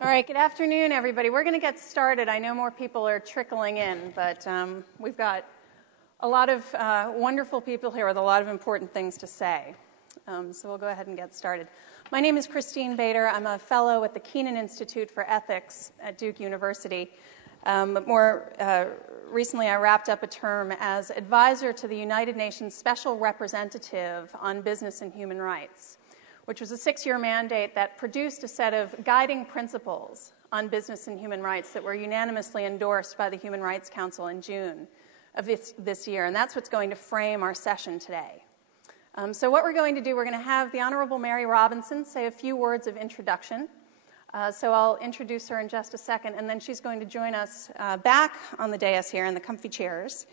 All right, good afternoon, everybody. We're going to get started. I know more people are trickling in, but we've got a lot of wonderful people here with a lot of important things to say. So we'll go ahead and get started. My name is Christine Bader. I'm a fellow at the Kenan Institute for Ethics at Duke University. But more recently, I wrapped up a term as advisor to the United Nations Special Representative on Business and Human Rights, which was a 6-year mandate that produced a set of guiding principles on business and human rights that were unanimously endorsed by the Human Rights Council in June of this year. And that's what's going to frame our session today. So what we're going to do, we're going to have the Honourable Mary Robinson say a few words of introduction. So I'll introduce her in just a second, and then she's going to join us back on the dais here in the comfy chairs.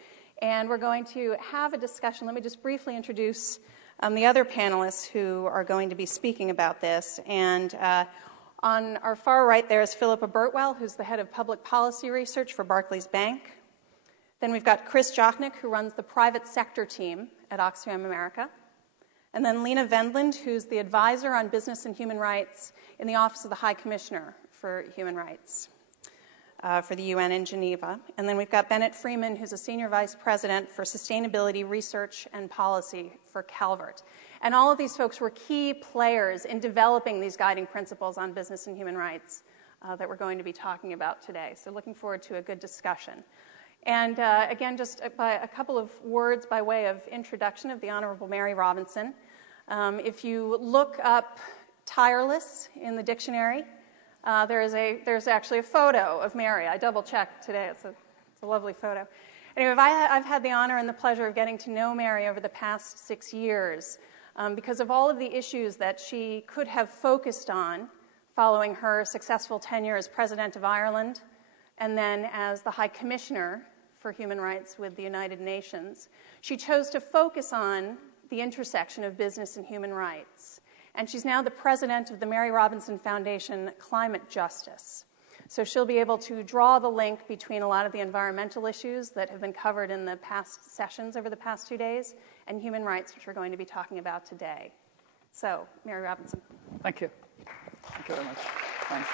And we're going to have a discussion. Let me just briefly introduce the other panelists who are going to be speaking about this. And on our far right there is Philippa Birtwell, who's the head of public policy research for Barclays Bank. Then we've got Chris Jochnick, who runs the private sector team at Oxfam America. And then Lene, who's the advisor on business and human rights in the Office of the High Commissioner for Human Rights for the UN in Geneva. And then we've got Bennett Freeman, who's a senior vice president for sustainability research and policy for Calvert. And all of these folks were key players in developing these guiding principles on business and human rights that we're going to be talking about today. So looking forward to a good discussion. And again, just by a couple of words by way of introduction of the Honourable Mary Robinson. If you look up tireless in the dictionary, there's actually a photo of Mary. I double-checked today. It's a lovely photo. Anyway, I've had the honor and the pleasure of getting to know Mary over the past 6 years because of all of the issues that she could have focused on following her successful tenure as President of Ireland and then as the High Commissioner for Human Rights with the United Nations. She chose to focus on the intersection of business and human rights. And she's now the president of the Mary Robinson Foundation Climate Justice. So she'll be able to draw the link between a lot of the environmental issues that have been covered in the past sessions over the past 2 days and human rights, which we're going to be talking about today. So, Mary Robinson. Thank you. Thank you very much. Thanks.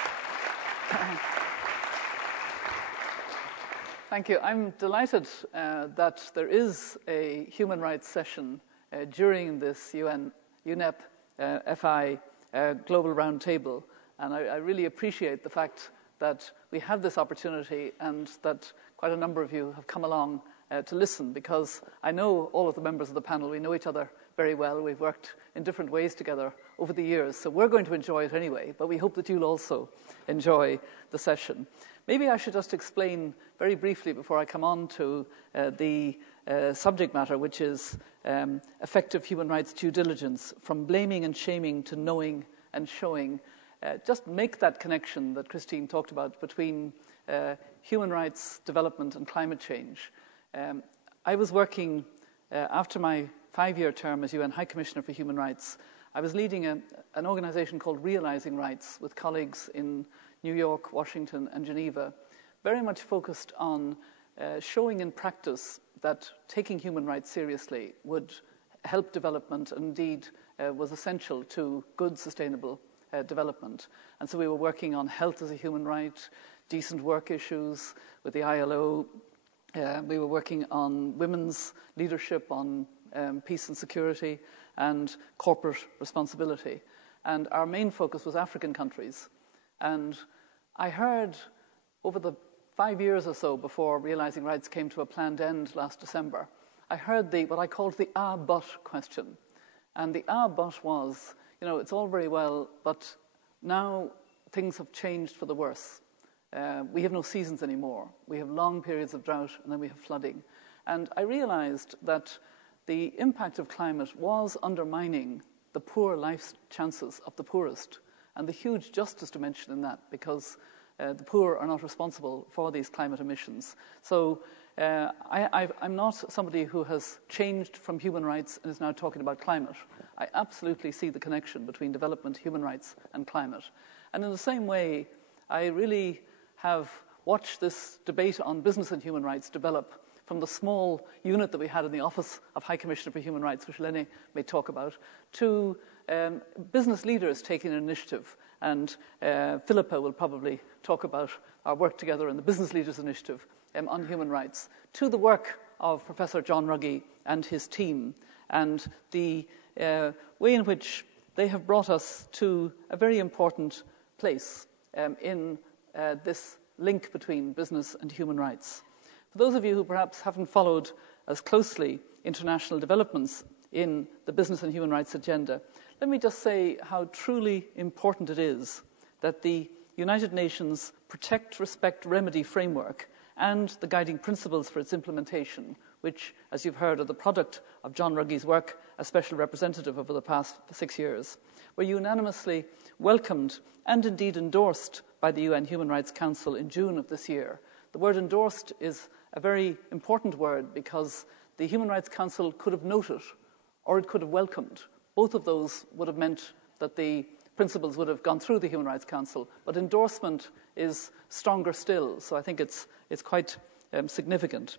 Thank you. I'm delighted that there is a human rights session during this UNEP FI Global Roundtable, and I really appreciate the fact that we have this opportunity and that quite a number of you have come along to listen, because I know all of the members of the panel. We know each other very well. We've worked in different ways together over the years, so we're going to enjoy it anyway, but we hope that you'll also enjoy the session. Maybe I should just explain very briefly before I come on to the subject matter, which is effective human rights due diligence, from blaming and shaming to knowing and showing. Just make that connection that Christine talked about between human rights development and climate change. I was working after my 5-year term as UN High Commissioner for Human Rights. I was leading an organization called Realizing Rights with colleagues in New York, Washington, and Geneva, very much focused on showing in practice that taking human rights seriously would help development and indeed was essential to good, sustainable development. And so we were working on health as a human right, decent work issues with the ILO. We were working on women's leadership, on peace and security, and corporate responsibility. And our main focus was African countries. And I heard over the 5 years or so before Realizing Rights came to a planned end last December, I heard what I called the but question. And the but was, it's all very well, but now things have changed for the worse. We have no seasons anymore. We have long periods of drought, and then we have flooding. And I realized that the impact of climate was undermining the poor life chances of the poorest, and the huge justice dimension in that, because the poor are not responsible for these climate emissions. So I'm not somebody who has changed from human rights and is now talking about climate. I absolutely see the connection between development, human rights, and climate. And in the same way, I really have watched this debate on business and human rights develop from the small unit that we had in the Office of High Commissioner for Human Rights, which Lene may talk about, to business leaders taking an initiative and Philippa will probably talk about our work together in the Business Leaders Initiative on human rights, to the work of Professor John Ruggie and his team, and the way in which they have brought us to a very important place in this link between business and human rights. For those of you who perhaps haven't followed as closely international developments in the business and human rights agenda, let me just say how truly important it is that the United Nations Protect, Respect, Remedy framework and the guiding principles for its implementation, which, as you've heard, are the product of John Ruggie's work as Special Representative over the past 6 years, were unanimously welcomed and indeed endorsed by the UN Human Rights Council in June of this year. The word endorsed is a very important word because the Human Rights Council could have noted or it could have welcomed. Both of those would have meant that the principles would have gone through the Human Rights Council, but endorsement is stronger still, so I think it's quite significant.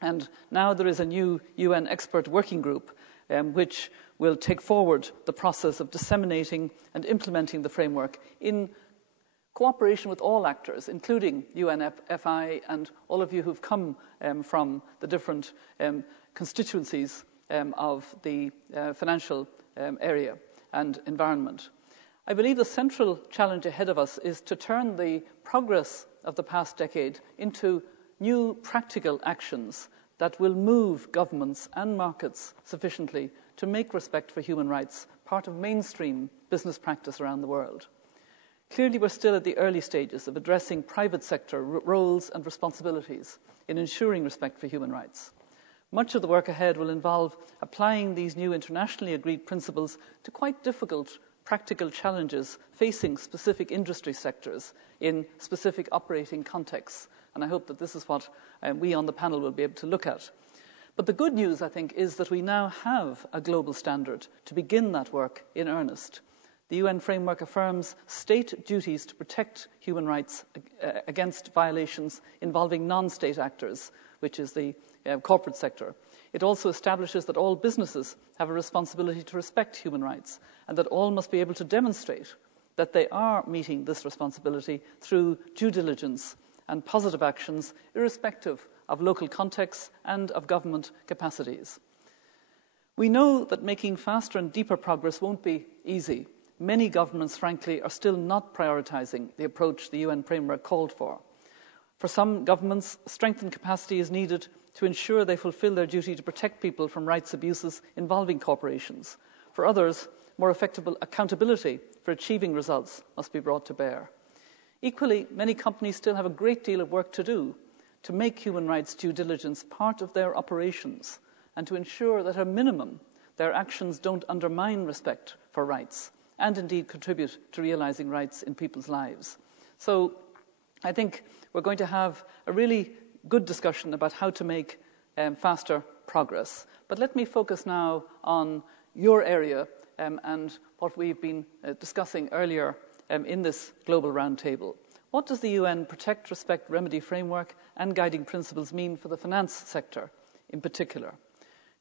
And now there is a new UN expert working group which will take forward the process of disseminating and implementing the framework in cooperation with all actors, including UNEP FI and all of you who've come from the different constituencies of the financial area and environment. I believe the central challenge ahead of us is to turn the progress of the past decade into new practical actions that will move governments and markets sufficiently to make respect for human rights part of mainstream business practice around the world. Clearly, we're still at the early stages of addressing private sector roles and responsibilities in ensuring respect for human rights. Much of the work ahead will involve applying these new internationally agreed principles to quite difficult practical challenges facing specific industry sectors in specific operating contexts. And I hope that this is what we on the panel will be able to look at. But the good news, I think, is that we now have a global standard to begin that work in earnest. The UN framework affirms state duties to protect human rights against violations involving non-state actors, which is the corporate sector. It also establishes that all businesses have a responsibility to respect human rights and that all must be able to demonstrate that they are meeting this responsibility through due diligence and positive actions, irrespective of local contexts and of government capacities. We know that making faster and deeper progress won't be easy. Many governments, frankly, are still not prioritising the approach the UN framework called for. For some governments, strengthened capacity is needed to ensure they fulfil their duty to protect people from rights abuses involving corporations. For others, more effective accountability for achieving results must be brought to bear. Equally, many companies still have a great deal of work to do to make human rights due diligence part of their operations and to ensure that, at a minimum, their actions don't undermine respect for rights and indeed contribute to realising rights in people's lives. So I think we're going to have a really good discussion about how to make faster progress. But let me focus now on your area and what we've been discussing earlier in this global roundtable. What does the UN Protect, Respect, Remedy framework and guiding principles mean for the finance sector in particular?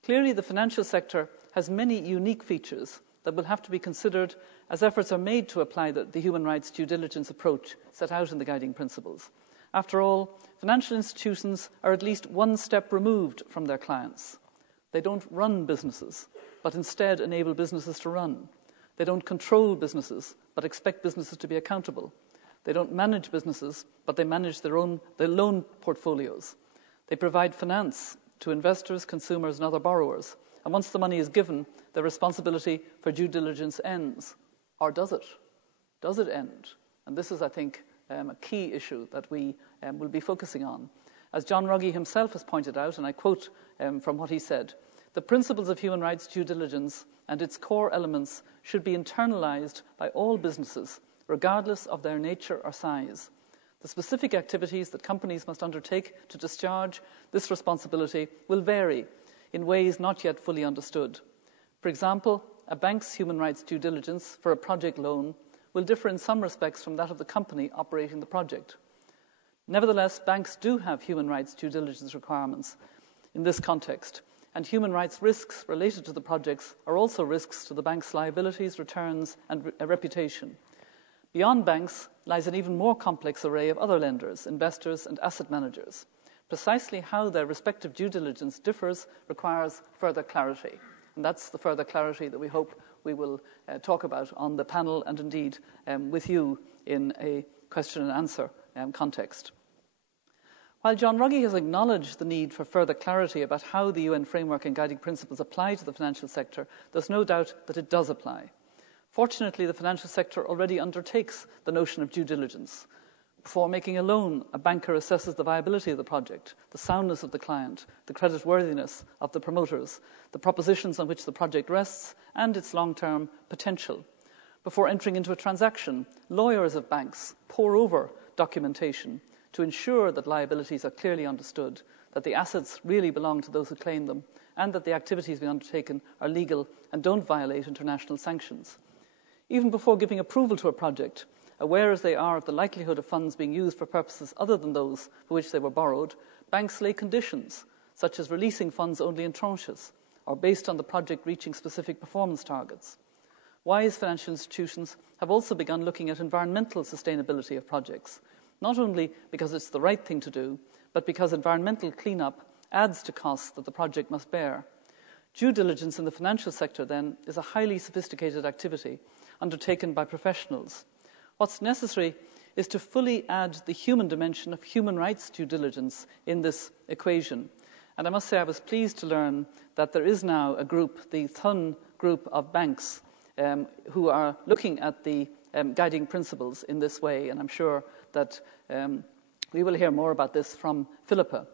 Clearly, the financial sector has many unique features that will have to be considered as efforts are made to apply the human rights due diligence approach set out in the guiding principles. After all, financial institutions are at least one step removed from their clients. They don't run businesses, but instead enable businesses to run. They don't control businesses, but expect businesses to be accountable. They don't manage businesses, but they manage their loan portfolios. They provide finance to investors, consumers, and other borrowers. And once the money is given, their responsibility for due diligence ends. Or does it? Does it end? And this is, I think, a key issue that we will be focusing on. As John Ruggie himself has pointed out, and I quote from what he said, "The principles of human rights due diligence and its core elements should be internalised by all businesses, regardless of their nature or size. The specific activities that companies must undertake to discharge this responsibility will vary in ways not yet fully understood. For example, a bank's human rights due diligence for a project loan will differ in some respects from that of the company operating the project. Nevertheless, banks do have human rights due diligence requirements in this context, and human rights risks related to the projects are also risks to the bank's liabilities, returns, and reputation. Beyond banks lies an even more complex array of other lenders, investors and asset managers. Precisely how their respective due diligence differs requires further clarity. And that's the further clarity that we hope we will talk about on the panel and indeed with you in a question and answer context. While John Ruggie has acknowledged the need for further clarity about how the UN framework and guiding principles apply to the financial sector, there's no doubt that it does apply. Fortunately, the financial sector already undertakes the notion of due diligence. Before making a loan, a banker assesses the viability of the project, the soundness of the client, the creditworthiness of the promoters, the propositions on which the project rests, and its long-term potential. Before entering into a transaction, lawyers of banks pore over documentation to ensure that liabilities are clearly understood, that the assets really belong to those who claim them, and that the activities being undertaken are legal and don't violate international sanctions. Even before giving approval to a project, aware as they are of the likelihood of funds being used for purposes other than those for which they were borrowed, banks lay conditions, such as releasing funds only in tranches, or based on the project reaching specific performance targets. Wise financial institutions have also begun looking at environmental sustainability of projects, not only because it's the right thing to do, but because environmental cleanup adds to costs that the project must bear. Due diligence in the financial sector, then, is a highly sophisticated activity undertaken by professionals. What's necessary is to fully add the human dimension of human rights due diligence in this equation. And I must say I was pleased to learn that there is now a group, the THUN group of banks, who are looking at the guiding principles in this way, and I'm sure that we will hear more about this from Philippa.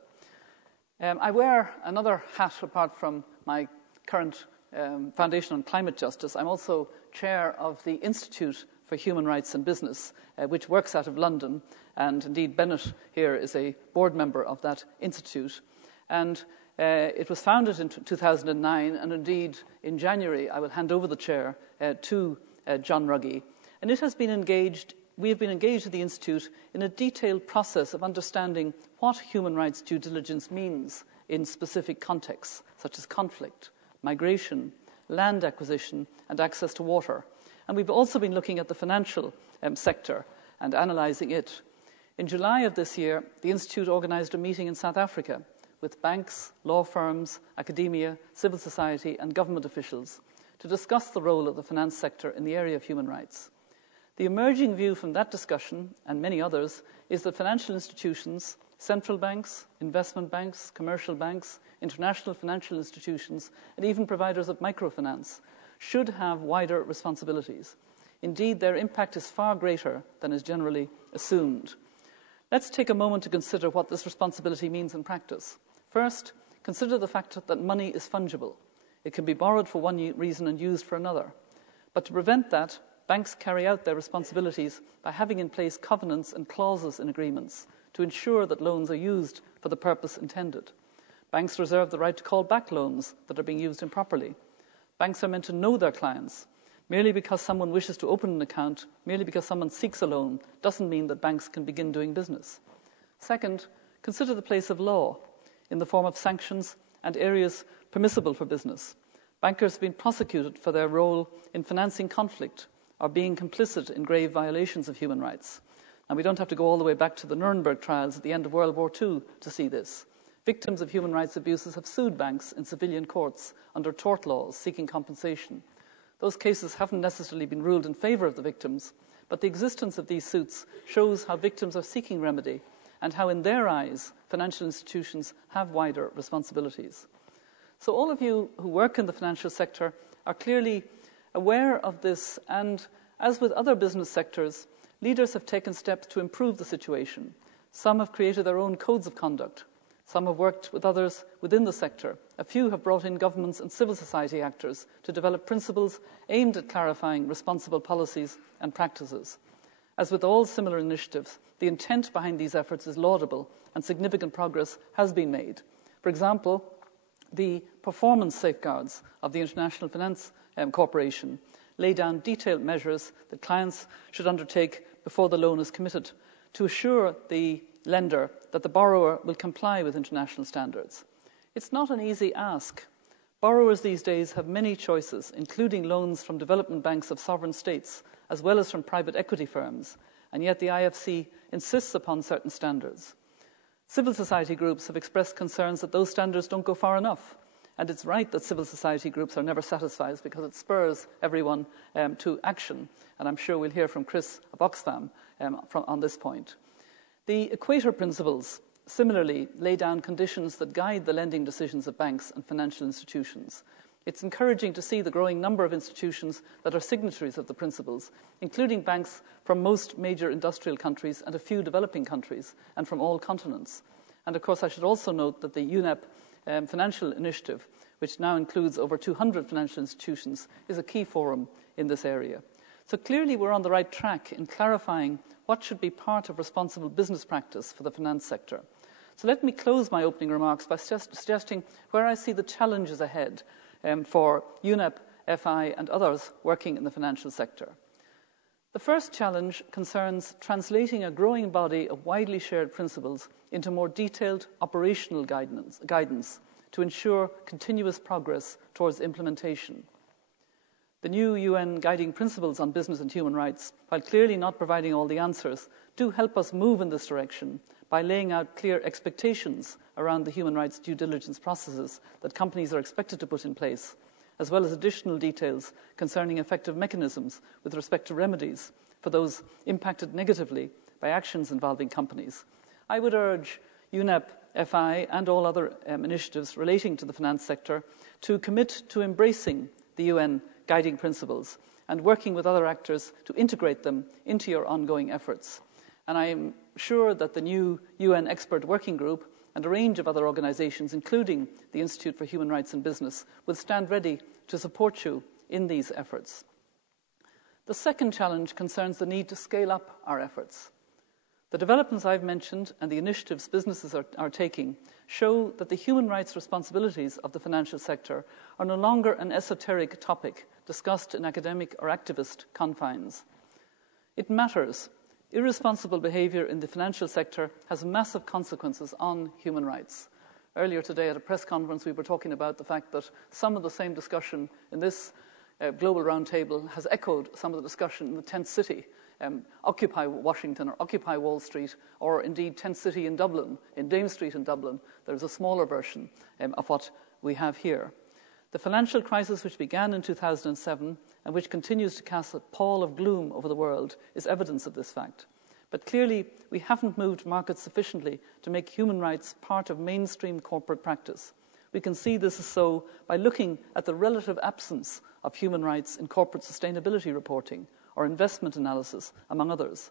I wear another hat apart from my current Foundation on Climate Justice. I'm also chair of the Institute for Human Rights and Business, which works out of London, and indeed Bennett here is a board member of that institute. And it was founded in 2009, and indeed in January I will hand over the chair to John Ruggie. And it has been engaged, we have been engaged at the Institute in a detailed process of understanding what human rights due diligence means in specific contexts, such as conflict, migration, land acquisition, and access to water. And we've also been looking at the financial sector and analysing it. In July of this year, the Institute organised a meeting in South Africa with banks, law firms, academia, civil society, and government officials to discuss the role of the finance sector in the area of human rights. The emerging view from that discussion, and many others, is that financial institutions, central banks, investment banks, commercial banks, international financial institutions, and even providers of microfinance should have wider responsibilities. Indeed, their impact is far greater than is generally assumed. Let's take a moment to consider what this responsibility means in practice. First, consider the fact that money is fungible. It can be borrowed for one reason and used for another. But to prevent that, banks carry out their responsibilities by having in place covenants and clauses in agreements to ensure that loans are used for the purpose intended. Banks reserve the right to call back loans that are being used improperly. Banks are meant to know their clients. Merely because someone wishes to open an account, merely because someone seeks a loan, doesn't mean that banks can begin doing business. Second, consider the place of law in the form of sanctions and areas permissible for business. Bankers have been prosecuted for their role in financing conflict or being complicit in grave violations of human rights. And we don't have to go all the way back to the Nuremberg trials at the end of World War II to see this. Victims of human rights abuses have sued banks in civilian courts under tort laws seeking compensation. Those cases haven't necessarily been ruled in favour of the victims, but the existence of these suits shows how victims are seeking remedy and how, in their eyes, financial institutions have wider responsibilities. So all of you who work in the financial sector are clearly aware of this, and as with other business sectors, leaders have taken steps to improve the situation. Some have created their own codes of conduct. Some have worked with others within the sector. A few have brought in governments and civil society actors to develop principles aimed at clarifying responsible policies and practices. As with all similar initiatives, the intent behind these efforts is laudable and significant progress has been made. For example, the performance safeguards of the International Finance Corporation lay down detailed measures that clients should undertake before the loan is committed to assure the lender that the borrower will comply with international standards. It's not an easy ask. Borrowers these days have many choices, including loans from development banks of sovereign states, as well as from private equity firms, and yet the IFC insists upon certain standards. Civil society groups have expressed concerns that those standards don't go far enough, and it's right that civil society groups are never satisfied because it spurs everyone to action, and I'm sure we'll hear from Chris of Oxfam on this point. The Equator Principles similarly lay down conditions that guide the lending decisions of banks and financial institutions. It's encouraging to see the growing number of institutions that are signatories of the principles, including banks from most major industrial countries and a few developing countries, and from all continents. And of course, I should also note that the UNEP Financial Initiative, which now includes over 200 financial institutions, is a key forum in this area. So clearly we're on the right track in clarifying what should be part of responsible business practice for the finance sector. So let me close my opening remarks by suggesting where I see the challenges ahead for UNEP, FI and others working in the financial sector. The first challenge concerns translating a growing body of widely shared principles into more detailed operational guidance to ensure continuous progress towards implementation. The new UN Guiding Principles on Business and Human Rights, while clearly not providing all the answers, do help us move in this direction by laying out clear expectations around the human rights due diligence processes that companies are expected to put in place, as well as additional details concerning effective mechanisms with respect to remedies for those impacted negatively by actions involving companies. I would urge UNEP, FI and all other initiatives relating to the finance sector to commit to embracing the UN Guiding Principles and working with other actors to integrate them into your ongoing efforts. And I am sure that the new UN Expert Working Group and a range of other organisations, including the Institute for Human Rights in Business, will stand ready to support you in these efforts. The second challenge concerns the need to scale up our efforts. The developments I've mentioned and the initiatives businesses are taking show that the human rights responsibilities of the financial sector are no longer an esoteric topic discussed in academic or activist confines. It matters. Irresponsible behaviour in the financial sector has massive consequences on human rights. Earlier today at a press conference we were talking about the fact that some of the same discussion in this Global Roundtable has echoed some of the discussion in the tent city, Occupy Washington or Occupy Wall Street, or indeed tent city in Dublin, in Dame Street in Dublin. There's a smaller version of what we have here. The financial crisis which began in 2007 and which continues to cast a pall of gloom over the world is evidence of this fact. But clearly, we haven't moved markets sufficiently to make human rights part of mainstream corporate practice. We can see this is so by looking at the relative absence of human rights in corporate sustainability reporting or investment analysis, among others.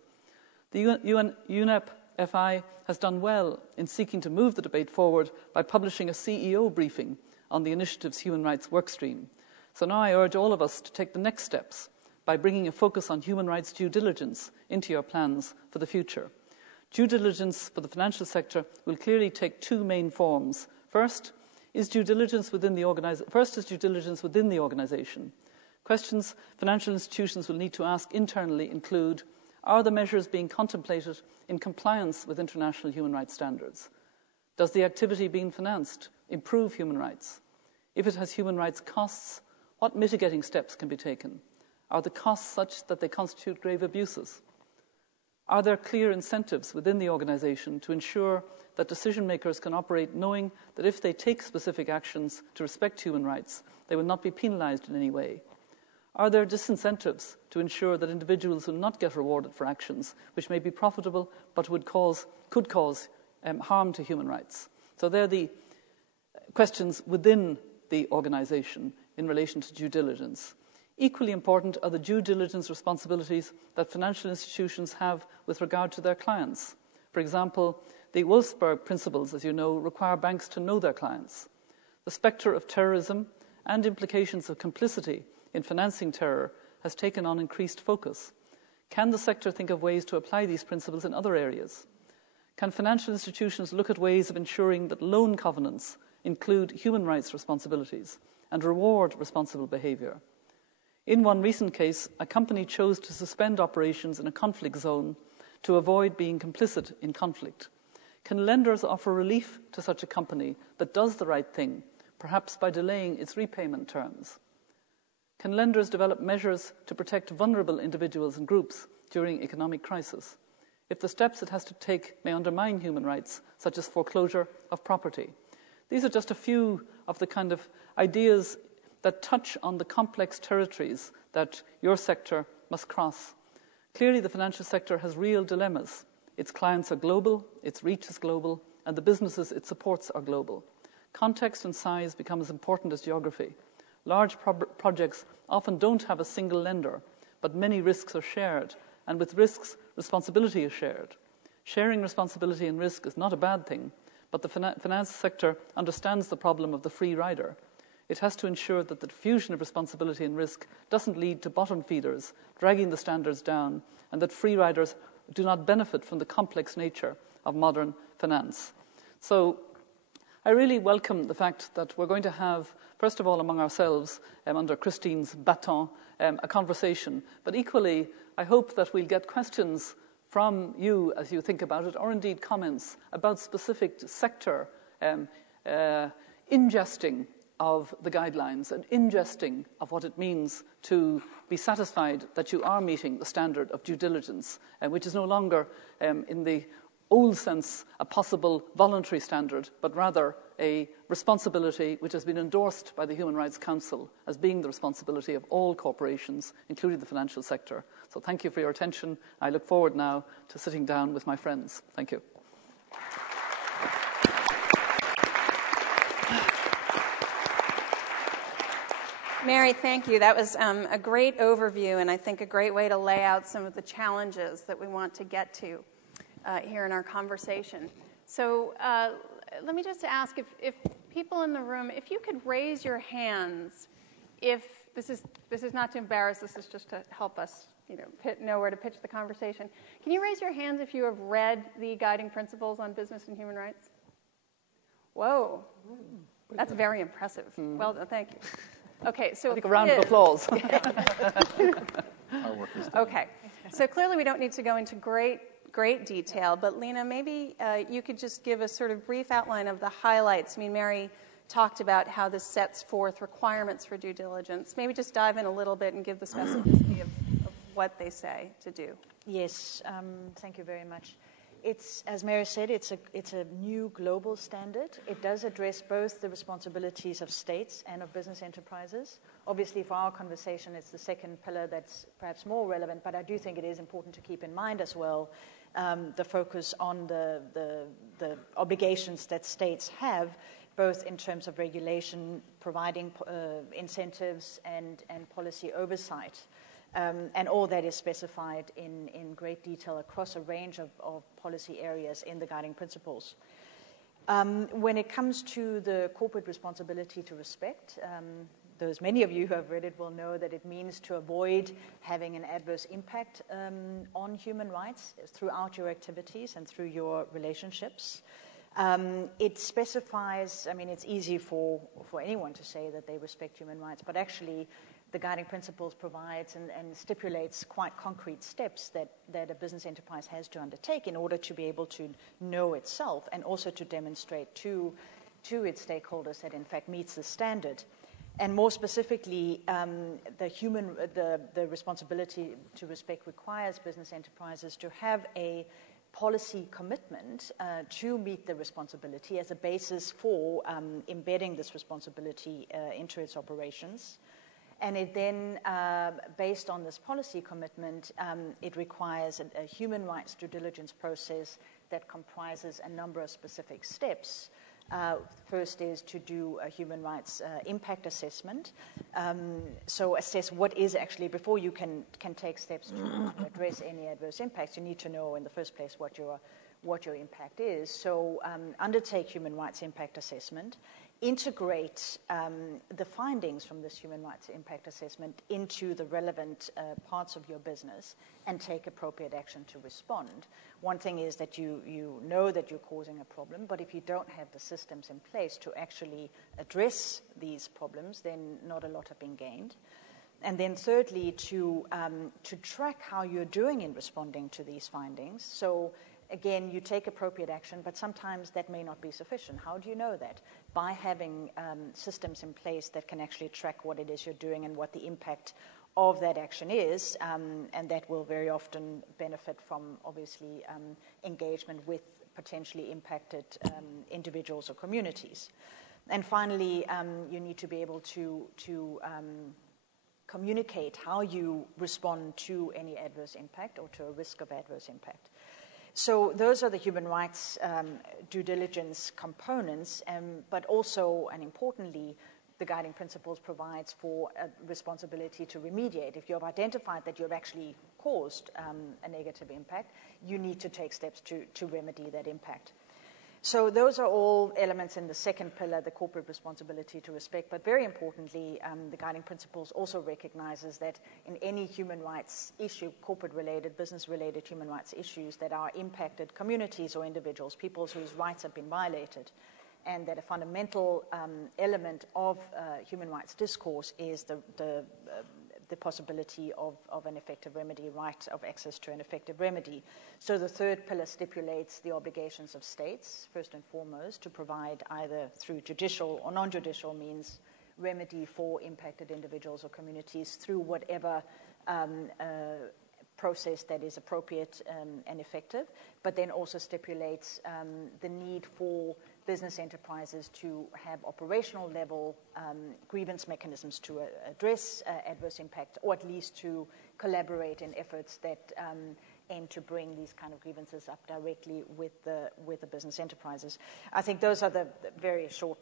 The UNEP FI has done well in seeking to move the debate forward by publishing a CEO briefing on the initiative's human rights workstream. So now I urge all of us to take the next steps by bringing a focus on human rights due diligence into your plans for the future. Due diligence for the financial sector will clearly take two main forms. First is due diligence within the organisation. Questions financial institutions will need to ask internally include: are the measures being contemplated in compliance with international human rights standards? Does the activity being financed improve human rights? If it has human rights costs, what mitigating steps can be taken? Are the costs such that they constitute grave abuses? Are there clear incentives within the organisation to ensure that decision makers can operate knowing that if they take specific actions to respect human rights, they will not be penalised in any way? Are there disincentives to ensure that individuals will not get rewarded for actions which may be profitable but could cause harm to human rights? So they're the questions within the organisation in relation to due diligence. Equally important are the due diligence responsibilities that financial institutions have with regard to their clients. For example, the Wolfsburg principles, as you know, require banks to know their clients. The spectre of terrorism and implications of complicity in financing terror has taken on increased focus. Can the sector think of ways to apply these principles in other areas? Can financial institutions look at ways of ensuring that loan covenants include human rights responsibilities and reward responsible behaviour? In one recent case, a company chose to suspend operations in a conflict zone to avoid being complicit in conflict. Can lenders offer relief to such a company that does the right thing, perhaps by delaying its repayment terms? Can lenders develop measures to protect vulnerable individuals and groups during economic crisis? If the steps it has to take may undermine human rights, such as foreclosure of property. These are just a few of the kind of ideas that touch on the complex territories that your sector must cross. Clearly, the financial sector has real dilemmas. Its clients are global, its reach is global, and the businesses it supports are global. Context and size become as important as geography. Large projects often don't have a single lender, but many risks are shared, and with risks, responsibility is shared. Sharing responsibility and risk is not a bad thing, but the finance sector understands the problem of the free rider. It has to ensure that the diffusion of responsibility and risk doesn't lead to bottom feeders, dragging the standards down, and that free riders do not benefit from the complex nature of modern finance. So I really welcome the fact that we're going to have, first of all, among ourselves, under Christine's baton, a conversation. But equally, I hope that we'll get questions from you as you think about it, or indeed comments about specific sector ingesting of the guidelines and ingesting of what it means to be satisfied that you are meeting the standard of due diligence, which is no longer, in the old sense, a possible voluntary standard, but rather a responsibility which has been endorsed by the Human Rights Council as being the responsibility of all corporations, including the financial sector. So thank you for your attention. I look forward now to sitting down with my friends. Thank you. Mary, thank you. That was a great overview, and I think a great way to lay out some of the challenges that we want to get to here in our conversation. So let me just ask if people in the room, if you could raise your hands, if this is not to embarrass, this is just to help us, know where to pitch the conversation. Can you raise your hands if you have read the guiding principles on business and human rights? Whoa, that's very impressive. Well done, thank you. Okay, so I think a round of applause. Okay, so clearly we don't need to go into great detail, but Lene, maybe you could just give a sort of brief outline of the highlights. I mean, Mary talked about how this sets forth requirements for due diligence. Maybe just dive in a little bit and give the specificity of what they say to do. Yes, thank you very much. It's, as Mary said, it's a new global standard. It does address both the responsibilities of states and of business enterprises. Obviously, for our conversation, it's the second pillar that's perhaps more relevant, but I do think it is important to keep in mind as well the focus on the obligations that states have, both in terms of regulation, providing incentives and policy oversight. And all that is specified in great detail across a range of policy areas in the guiding principles. When it comes to the corporate responsibility to respect, those many of you who have read it will know that it means to avoid having an adverse impact on human rights throughout your activities and through your relationships. It specifies, it's easy for anyone to say that they respect human rights, but actually the guiding principles provides and stipulates quite concrete steps that a business enterprise has to undertake in order to be able to know itself and also to demonstrate to its stakeholders that in fact meets the standard. And more specifically, the responsibility to respect requires business enterprises to have a policy commitment to meet the responsibility as a basis for embedding this responsibility into its operations. And it then, based on this policy commitment, it requires a human rights due diligence process that comprises a number of specific steps. First is to do a human rights impact assessment. So assess what is actually, before you can take steps to address any adverse impacts, you need to know in the first place what your impact is. So undertake human rights impact assessment. Integrate the findings from this human rights impact assessment into the relevant parts of your business and take appropriate action to respond. One thing is that you know that you're causing a problem, but if you don't have the systems in place to actually address these problems, then not a lot have been gained. And then thirdly, to track how you're doing in responding to these findings. So again, you take appropriate action, but sometimes that may not be sufficient. How do you know that? By having systems in place that can actually track what it is you're doing and what the impact of that action is, and that will very often benefit from, obviously, engagement with potentially impacted individuals or communities. And finally, you need to be able to communicate how you respond to any adverse impact or to a risk of adverse impact. So those are the human rights due diligence components, but also, and importantly, the guiding principles provides for a responsibility to remediate. If you have identified that you have actually caused a negative impact, you need to take steps to remedy that impact. So those are all elements in the second pillar, the corporate responsibility to respect. But very importantly, the guiding principles also recognizes that in any human rights issue, corporate-related, business-related human rights issues that are impacted communities or individuals, peoples whose rights have been violated, and that a fundamental element of human rights discourse is the possibility of an effective remedy, right of access to an effective remedy. So the third pillar stipulates the obligations of states, first and foremost, to provide either through judicial or non-judicial means remedy for impacted individuals or communities through whatever process that is appropriate and effective, but then also stipulates the need for business enterprises to have operational level grievance mechanisms to address adverse impact, or at least to collaborate in efforts that aim to bring these kind of grievances up directly with the business enterprises. I think those are the very short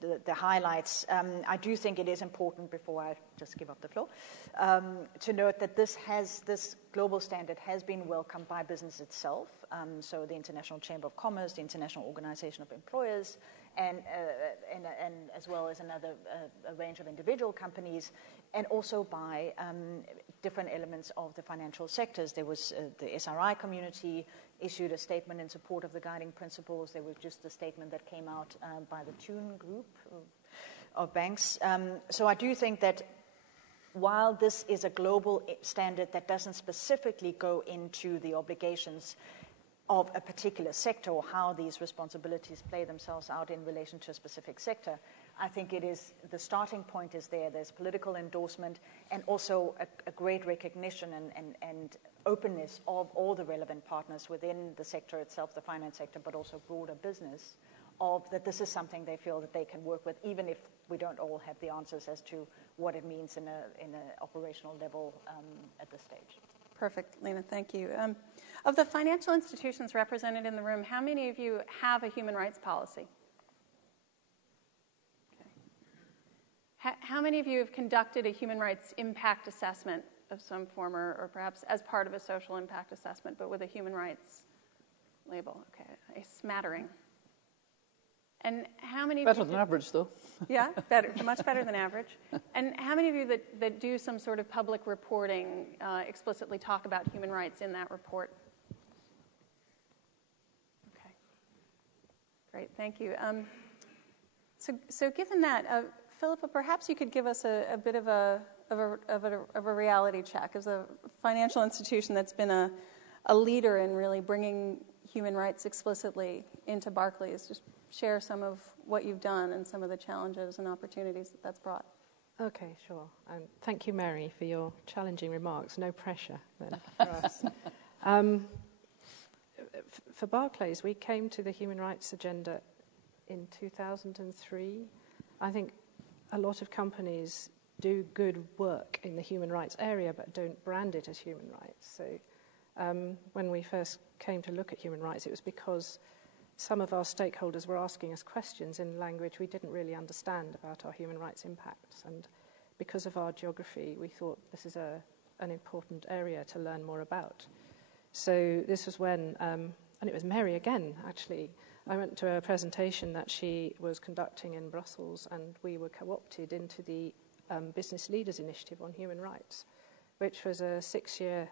the highlights. I do think it is important, before I just give up the floor, to note that this global standard has been welcomed by business itself. So the International Chamber of Commerce, the International Organization of Employers, and as well as a range of individual companies, and also by different elements of the financial sectors. There was the SRI community issued a statement in support of the guiding principles. There was just a statement that came out by the Thun group of banks. So I do think that while this is a global standard that doesn't specifically go into the obligations of a particular sector or how these responsibilities play themselves out in relation to a specific sector, I think it is, the starting point is there. There's political endorsement and also a great recognition and openness of all the relevant partners within the sector itself, the finance sector, but also broader business, of that this is something they feel that they can work with, even if we don't all have the answers as to what it means in an operational level at this stage. Perfect, Lene, thank you. Of the financial institutions represented in the room, how many of you have a human rights policy? Okay. How many of you have conducted a human rights impact assessment of some form, or perhaps as part of a social impact assessment, but with a human rights label? Okay, a smattering. And how many? Better than average, though. Yeah, better, much better than average. And how many of you that do some sort of public reporting explicitly talk about human rights in that report? Okay, great, thank you. So given that, Philippa, perhaps you could give us a bit of a reality check as a financial institution that's been a leader in really bringing human rights explicitly into Barclays. Just share some of what you've done and some of the challenges and opportunities that's brought. Okay, sure. Thank you, Mary, for your challenging remarks. No pressure then for us. For Barclays, we came to the human rights agenda in 2003. I think a lot of companies do good work in the human rights area but don't brand it as human rights. So when we first came to look at human rights, it was because some of our stakeholders were asking us questions in language we didn't really understand about our human rights impacts. And because of our geography, we thought this is an important area to learn more about. So this was when, and it was Mary again, actually. I went to a presentation that she was conducting in Brussels, and we were co-opted into the Business Leaders Initiative on Human Rights, which was a 6-year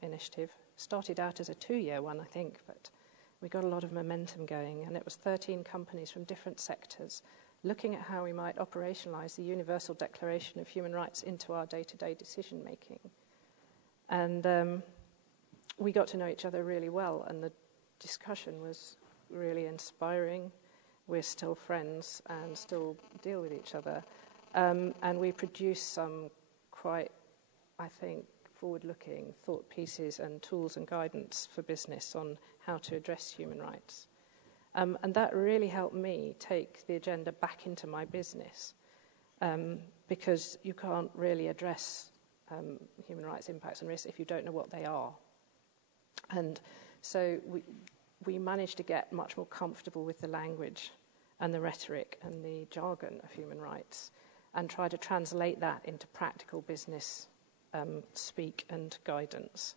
initiative. Started out as a 2-year one, I think, but we got a lot of momentum going, and it was 13 companies from different sectors looking at how we might operationalise the Universal Declaration of Human Rights into our day-to-day decision-making. And we got to know each other really well, and the discussion was really inspiring. We're still friends and still deal with each other. And we produced some quite, I think, forward-looking thought pieces and tools and guidance for business on how to address human rights. And that really helped me take the agenda back into my business, because you can't really address human rights impacts and risks if you don't know what they are. And so we managed to get much more comfortable with the language and the rhetoric and the jargon of human rights, and try to translate that into practical business speak and guidance.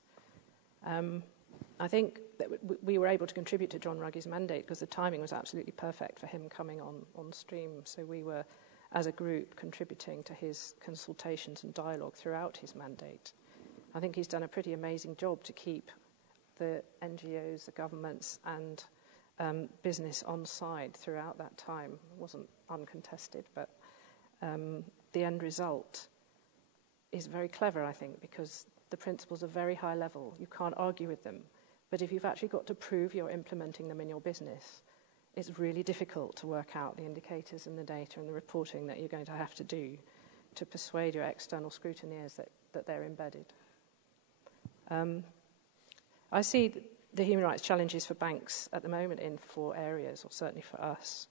I think that we were able to contribute to John Ruggie's mandate because the timing was absolutely perfect for him coming on stream. So we were, as a group, contributing to his consultations and dialogue throughout his mandate. I think he's done a pretty amazing job to keep the NGOs, the governments, and business on side throughout that time. It wasn't uncontested, but the end result is very clever, I think, because the principles are very high level. You can't argue with them. But if you've actually got to prove you're implementing them in your business, it's really difficult to work out the indicators and the data and the reporting that you're going to have to do to persuade your external scrutineers that they're embedded. I see the human rights challenges for banks at the moment in 4 areas, or certainly for us.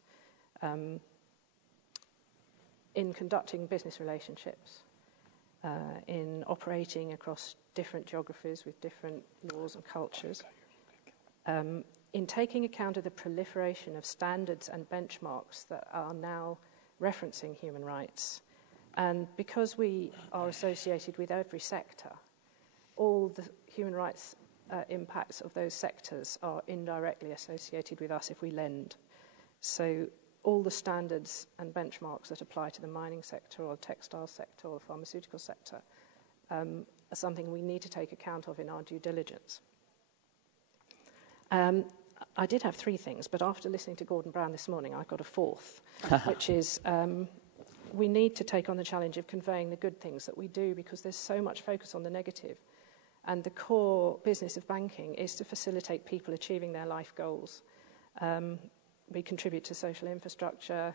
In conducting business relationships, in operating across different geographies with different laws and cultures, in taking account of the proliferation of standards and benchmarks that are now referencing human rights. And because we are associated with every sector, all the human rights impacts of those sectors are indirectly associated with us if we lend. So all the standards and benchmarks that apply to the mining sector or the textile sector or the pharmaceutical sector are something we need to take account of in our due diligence. I did have 3 things, but after listening to Gordon Brown this morning, I've got a 4th, which is we need to take on the challenge of conveying the good things that we do, because there's so much focus on the negative. And the core business of banking is to facilitate people achieving their life goals. We contribute to social infrastructure,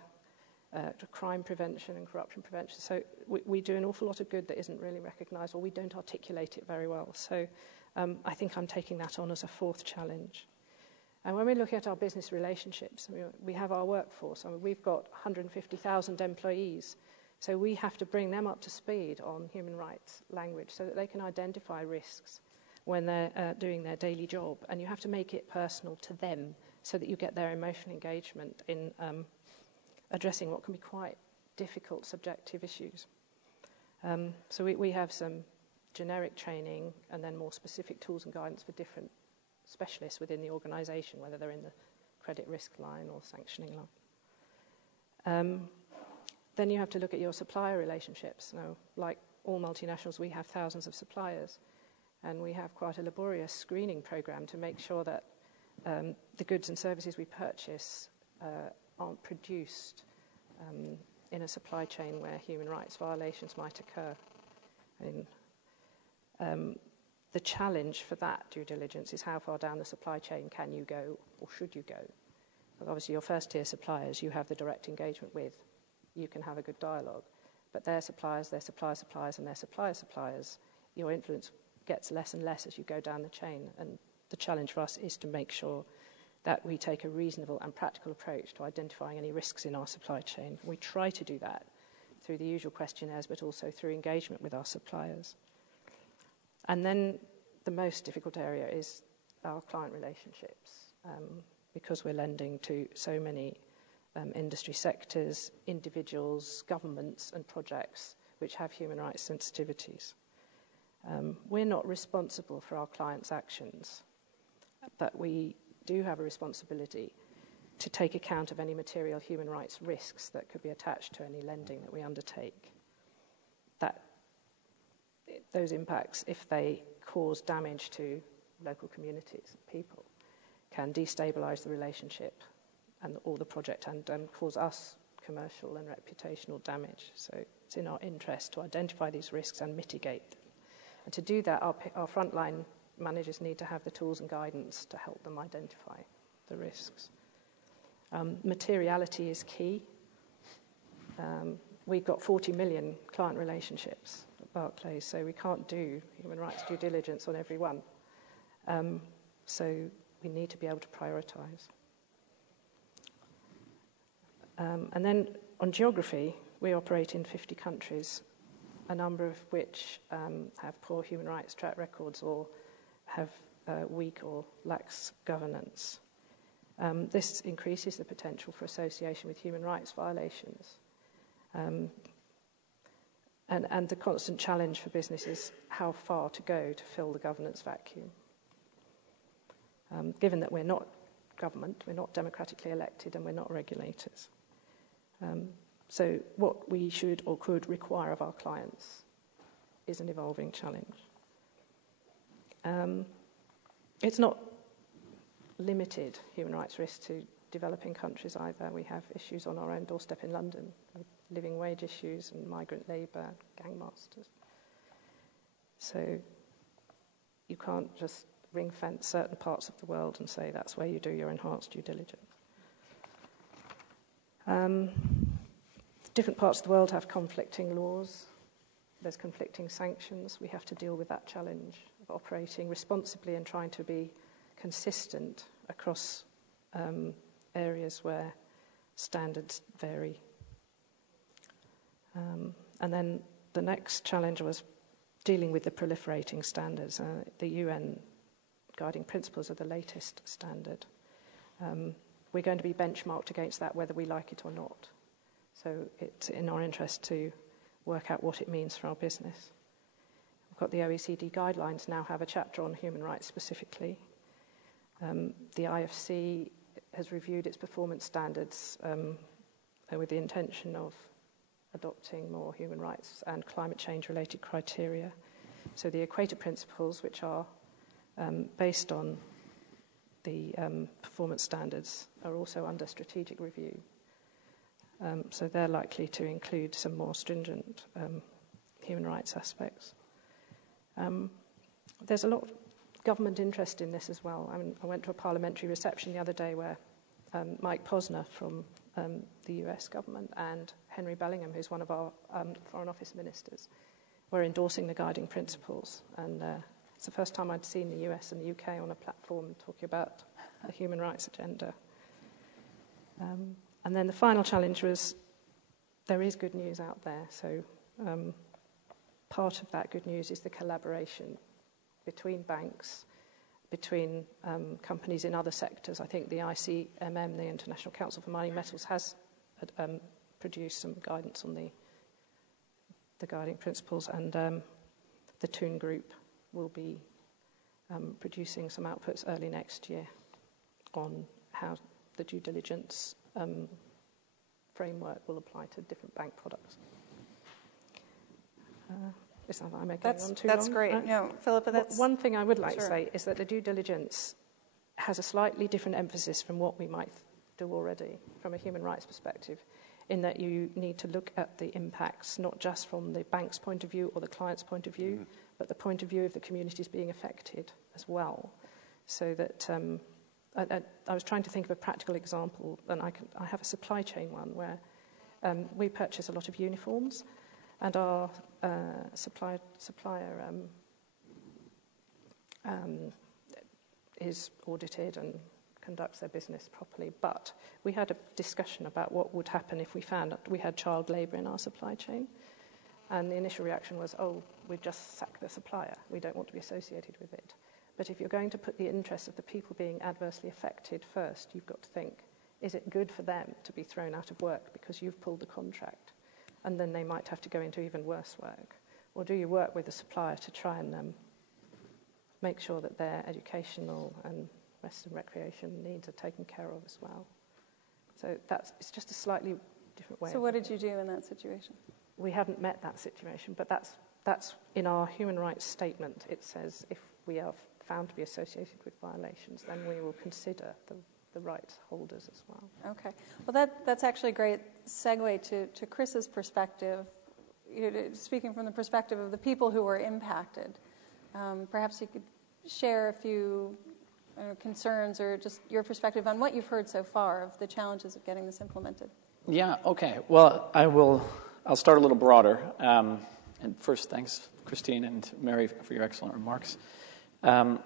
to crime prevention and corruption prevention. So we do an awful lot of good that isn't really recognised, or we don't articulate it very well. So I think I'm taking that on as a 4th challenge. And when we're looking at our business relationships, we have our workforce. We've got 150,000 employees. So we have to bring them up to speed on human rights language so that they can identify risks when they're doing their daily job. And you have to make it personal to them so that you get their emotional engagement in addressing what can be quite difficult subjective issues. So we have some generic training and then more specific tools and guidance for different specialists within the organisation, whether they're in the credit risk line or sanctioning line. Then you have to look at your supplier relationships. Now, like all multinationals, we have thousands of suppliers, and we have quite a laborious screening program to make sure that the goods and services we purchase aren't produced in a supply chain where human rights violations might occur. The challenge for that due diligence is how far down the supply chain can you go, or should you go? Because obviously your first-tier suppliers you have the direct engagement with. You can have a good dialogue. But their suppliers, and their suppliers, your influence gets less and less as you go down the chain. And the challenge for us is to make sure that we take a reasonable and practical approach to identifying any risks in our supply chain. We try to do that through the usual questionnaires, but also through engagement with our suppliers. And then the most difficult area is our client relationships, because we're lending to so many industry sectors, individuals, governments and projects which have human rights sensitivities. We're not responsible for our clients' actions, but we do have a responsibility to take account of any material human rights risks that could be attached to any lending that we undertake. Those impacts, if they cause damage to local communities and people, can destabilise the relationship or the project and cause us commercial and reputational damage. So it's in our interest to identify these risks and mitigate them. And to do that, our frontline managers need to have the tools and guidance to help them identify the risks. Materiality is key. We've got 40 million client relationships at Barclays, so we can't do human rights due diligence on every one. So we need to be able to prioritise. And then on geography, we operate in 50 countries, a number of which have poor human rights track records or have weak or lax governance. This increases the potential for association with human rights violations. And the constant challenge for business is how far to go to fill the governance vacuum. Given that we're not government, we're not democratically elected, and we're not regulators. So what we should or could require of our clients is an evolving challenge. It's not limited human rights risk to developing countries either. We have issues on our own doorstep in London, with living wage issues and migrant labour, gang masters. So you can't just ring-fence certain parts of the world and say that's where you do your enhanced due diligence. Different parts of the world have conflicting laws. There's conflicting sanctions. We have to deal with that challenge of operating responsibly and trying to be consistent across areas where standards vary. And then the next challenge was dealing with the proliferating standards. The UN guiding principles are the latest standard. We're going to be benchmarked against that whether we like it or not. So it's in our interest to work out what it means for our business. We've got the OECD guidelines now have a chapter on human rights specifically. The IFC has reviewed its performance standards with the intention of adopting more human rights and climate change related criteria. So the Equator Principles, which are based on the performance standards, are also under strategic review. So they're likely to include some more stringent human rights aspects. There's a lot of government interest in this as well. I went to a parliamentary reception the other day where Mike Posner from the US government and Henry Bellingham, who's one of our Foreign Office ministers, were endorsing the guiding principles. And it's the first time I'd seen the US and the UK on a platform talking about the human rights agenda. And then the final challenge was there is good news out there. So part of that good news is the collaboration between banks, between companies in other sectors. I think the ICMM, the International Council for Mining Metals, has produced some guidance on the guiding principles, and the Toon Group will be producing some outputs early next year on how the due diligence framework will apply to different bank products. That's great. No, Philippa, that's... One thing I would like to say is that the due diligence has a slightly different emphasis from what we might do already from a human rights perspective, in that you need to look at the impacts not just from the bank's point of view or the client's point of view, but the point of view of the communities being affected as well. So that I was trying to think of a practical example, and I have a supply chain one where we purchase a lot of uniforms, and our supplier is audited and conducts their business properly. But we had a discussion about what would happen if we found that we had child labour in our supply chain. And the initial reaction was, we'd just sack the supplier. We don't want to be associated with it. But if you're going to put the interests of the people being adversely affected first, you've got to think, is it good for them to be thrown out of work because you've pulled the contract? And then they might have to go into even worse work. Or do you work with the supplier to try and make sure that their educational and rest and recreation needs are taken care of as well? So it's just a slightly different way. So what did you do in that situation? We haven't met that situation, but that's in our human rights statement. It says if we are found to be associated with violations, then we will consider the rights holders as well. Okay. Well, that's actually a great segue to Chris's perspective. Speaking from the perspective of the people who were impacted, perhaps you could share a few concerns or just your perspective on what you've heard so far of the challenges of getting this implemented. Yeah, okay. Well, I'll start a little broader. And first, thanks, Christine and Mary, for your excellent remarks. I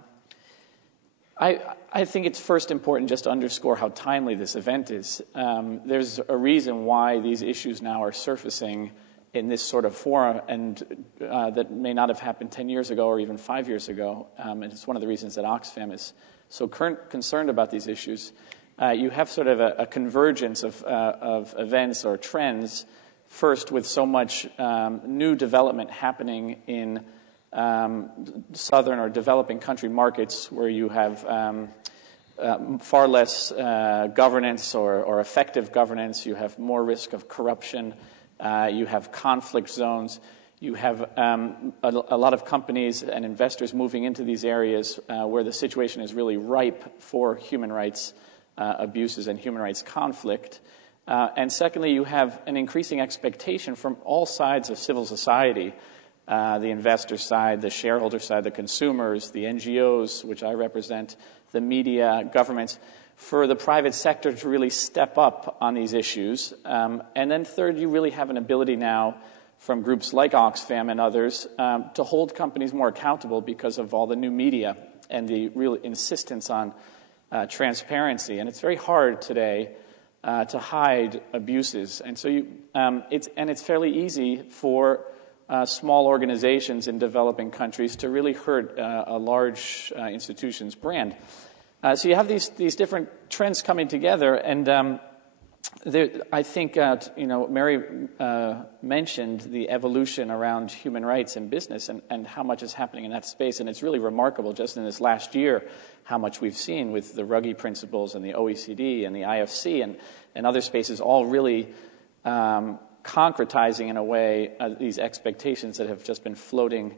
think it's first important just to underscore how timely this event is. There's a reason why these issues now are surfacing in this sort of forum, and that may not have happened 10 years ago or even 5 years ago. And it's one of the reasons that Oxfam is so concerned about these issues. You have sort of a convergence of events or trends, first with so much new development happening in southern or developing country markets where you have far less governance or effective governance. You have more risk of corruption. You have conflict zones. You have a lot of companies and investors moving into these areas where the situation is really ripe for human rights abuses and human rights conflict. And secondly, you have an increasing expectation from all sides of civil society, the investor side, the shareholder side, the consumers, the NGOs, which I represent, the media, governments, for the private sector to really step up on these issues. And then third, you really have an ability now from groups like Oxfam and others to hold companies more accountable because of all the new media and the real insistence on transparency. And it's very hard today to hide abuses. And so it's fairly easy for small organizations in developing countries to really hurt a large institution's brand. So you have these different trends coming together, and I think Mary mentioned the evolution around human rights in business and how much is happening in that space, and it's really remarkable just in this last year how much we've seen with the Ruggie principles and the OECD and the IFC and other spaces all really concretizing in a way these expectations that have just been floating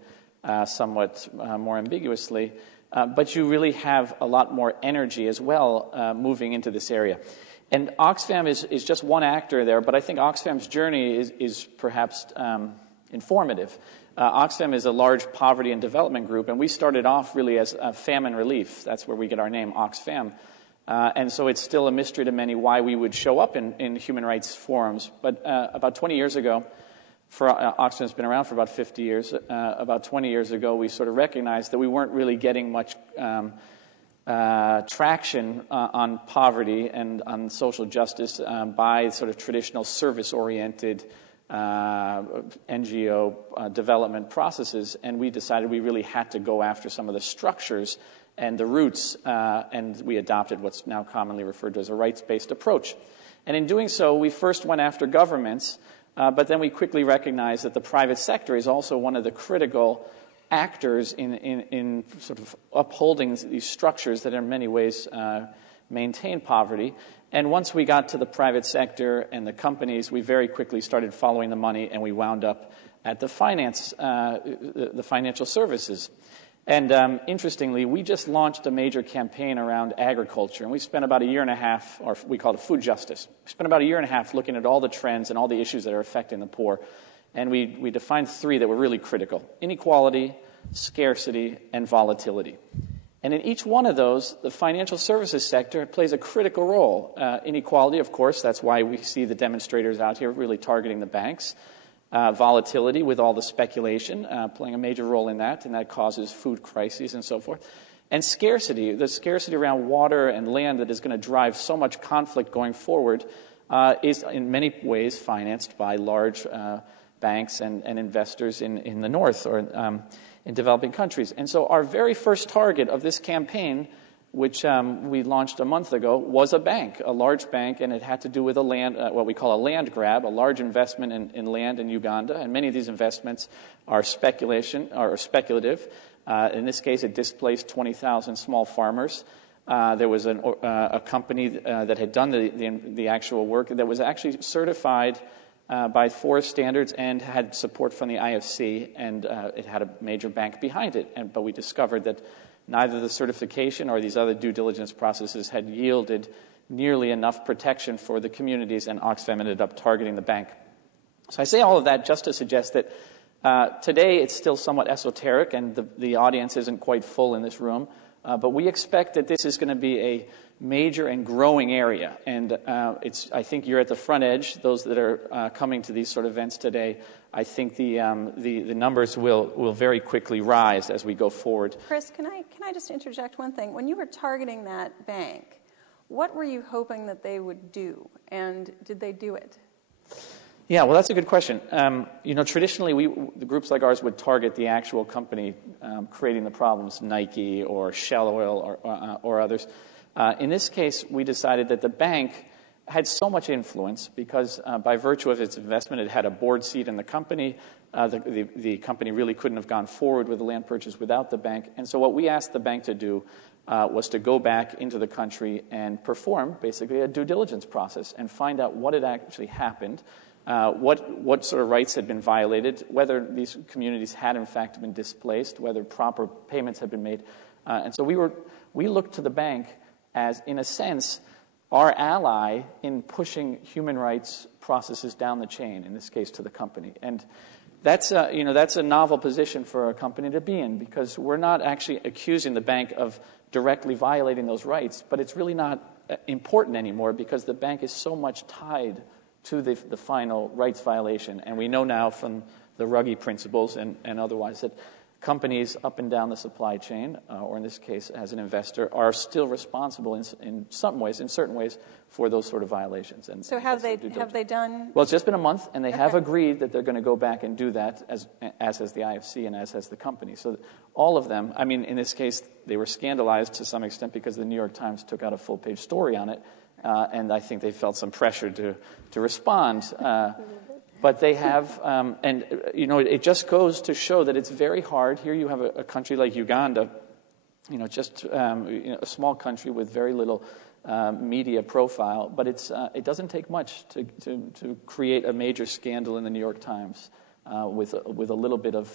somewhat more ambiguously. But you really have a lot more energy as well moving into this area. And Oxfam is just one actor there, but I think Oxfam's journey is perhaps informative. Oxfam is a large poverty and development group, and we started off really as famine relief. That's where we get our name, Oxfam. And so it's still a mystery to many why we would show up in human rights forums. But about 20 years ago, Oxfam's been around for about 50 years. About 20 years ago, we sort of recognized that we weren't really getting much traction on poverty and on social justice by sort of traditional service-oriented NGO development processes. And we decided we really had to go after some of the structures and the roots, and we adopted what's now commonly referred to as a rights-based approach. And in doing so, we first went after governments, but then we quickly recognized that the private sector is also one of the critical actors in sort of upholding these structures that in many ways maintain poverty. And once we got to the private sector and the companies, we very quickly started following the money, and we wound up at the financial services. And interestingly, we just launched a major campaign around agriculture, and we spent about a year and a half, or we call it food justice. We spent about a year and a half looking at all the trends and all the issues that are affecting the poor. And we defined three that were really critical: inequality, scarcity, and volatility. And in each one of those, the financial services sector plays a critical role. Inequality, of course, that's why we see the demonstrators out here really targeting the banks. Volatility with all the speculation, playing a major role in that, and that causes food crises and so forth. And scarcity, the scarcity around water and land that is going to drive so much conflict going forward, is in many ways financed by large banks and investors in the north or in developing countries. And so our very first target of this campaign, which we launched a month ago, was a bank, a large bank, and it had to do with a land, what we call a land grab, a large investment in land in Uganda. And many of these investments are speculative. In this case, it displaced 20,000 small farmers. There was a company that had done the actual work that was actually certified by forest standards and had support from the IFC, and it had a major bank behind it. But we discovered that neither the certification or these other due diligence processes had yielded nearly enough protection for the communities, and Oxfam ended up targeting the bank. So I say all of that just to suggest that today it's still somewhat esoteric, and the audience isn't quite full in this room, but we expect that this is going to be a major and growing area. And I think you're at the front edge, those that are coming to these sort of events today. I think the numbers will very quickly rise as we go forward. Chris, can I just interject one thing? When you were targeting that bank, what were you hoping that they would do, and did they do it? Yeah, well, that's a good question. Traditionally, the groups like ours would target the actual company creating the problems, Nike or Shell Oil or others. In this case, we decided that the bank had so much influence because by virtue of its investment, it had a board seat in the company. The company really couldn't have gone forward with the land purchase without the bank. And so what we asked the bank to do was to go back into the country and perform basically a due diligence process and find out what had actually happened, what sort of rights had been violated, whether these communities had in fact been displaced, whether proper payments had been made. And so we looked to the bank as, in a sense, our ally in pushing human rights processes down the chain, in this case to the company. And that's a novel position for a company to be in, because we're not actually accusing the bank of directly violating those rights, but it's really not important anymore because the bank is so much tied to the final rights violation. And we know now from the Ruggie principles and otherwise that companies up and down the supply chain, or in this case as an investor, are still responsible in some ways, in certain ways, for those sort of violations. And so have they done? Well, it's just been a month, and they have agreed that they're going to go back and do that, as has the IFC and as has the company. So all of them, I mean, in this case, they were scandalized to some extent because the New York Times took out a full-page story on it, and I think they felt some pressure to respond. But they have, it just goes to show that it's very hard. Here you have a country like Uganda, a small country with very little media profile, but it doesn't take much to create a major scandal in the New York Times with a little bit of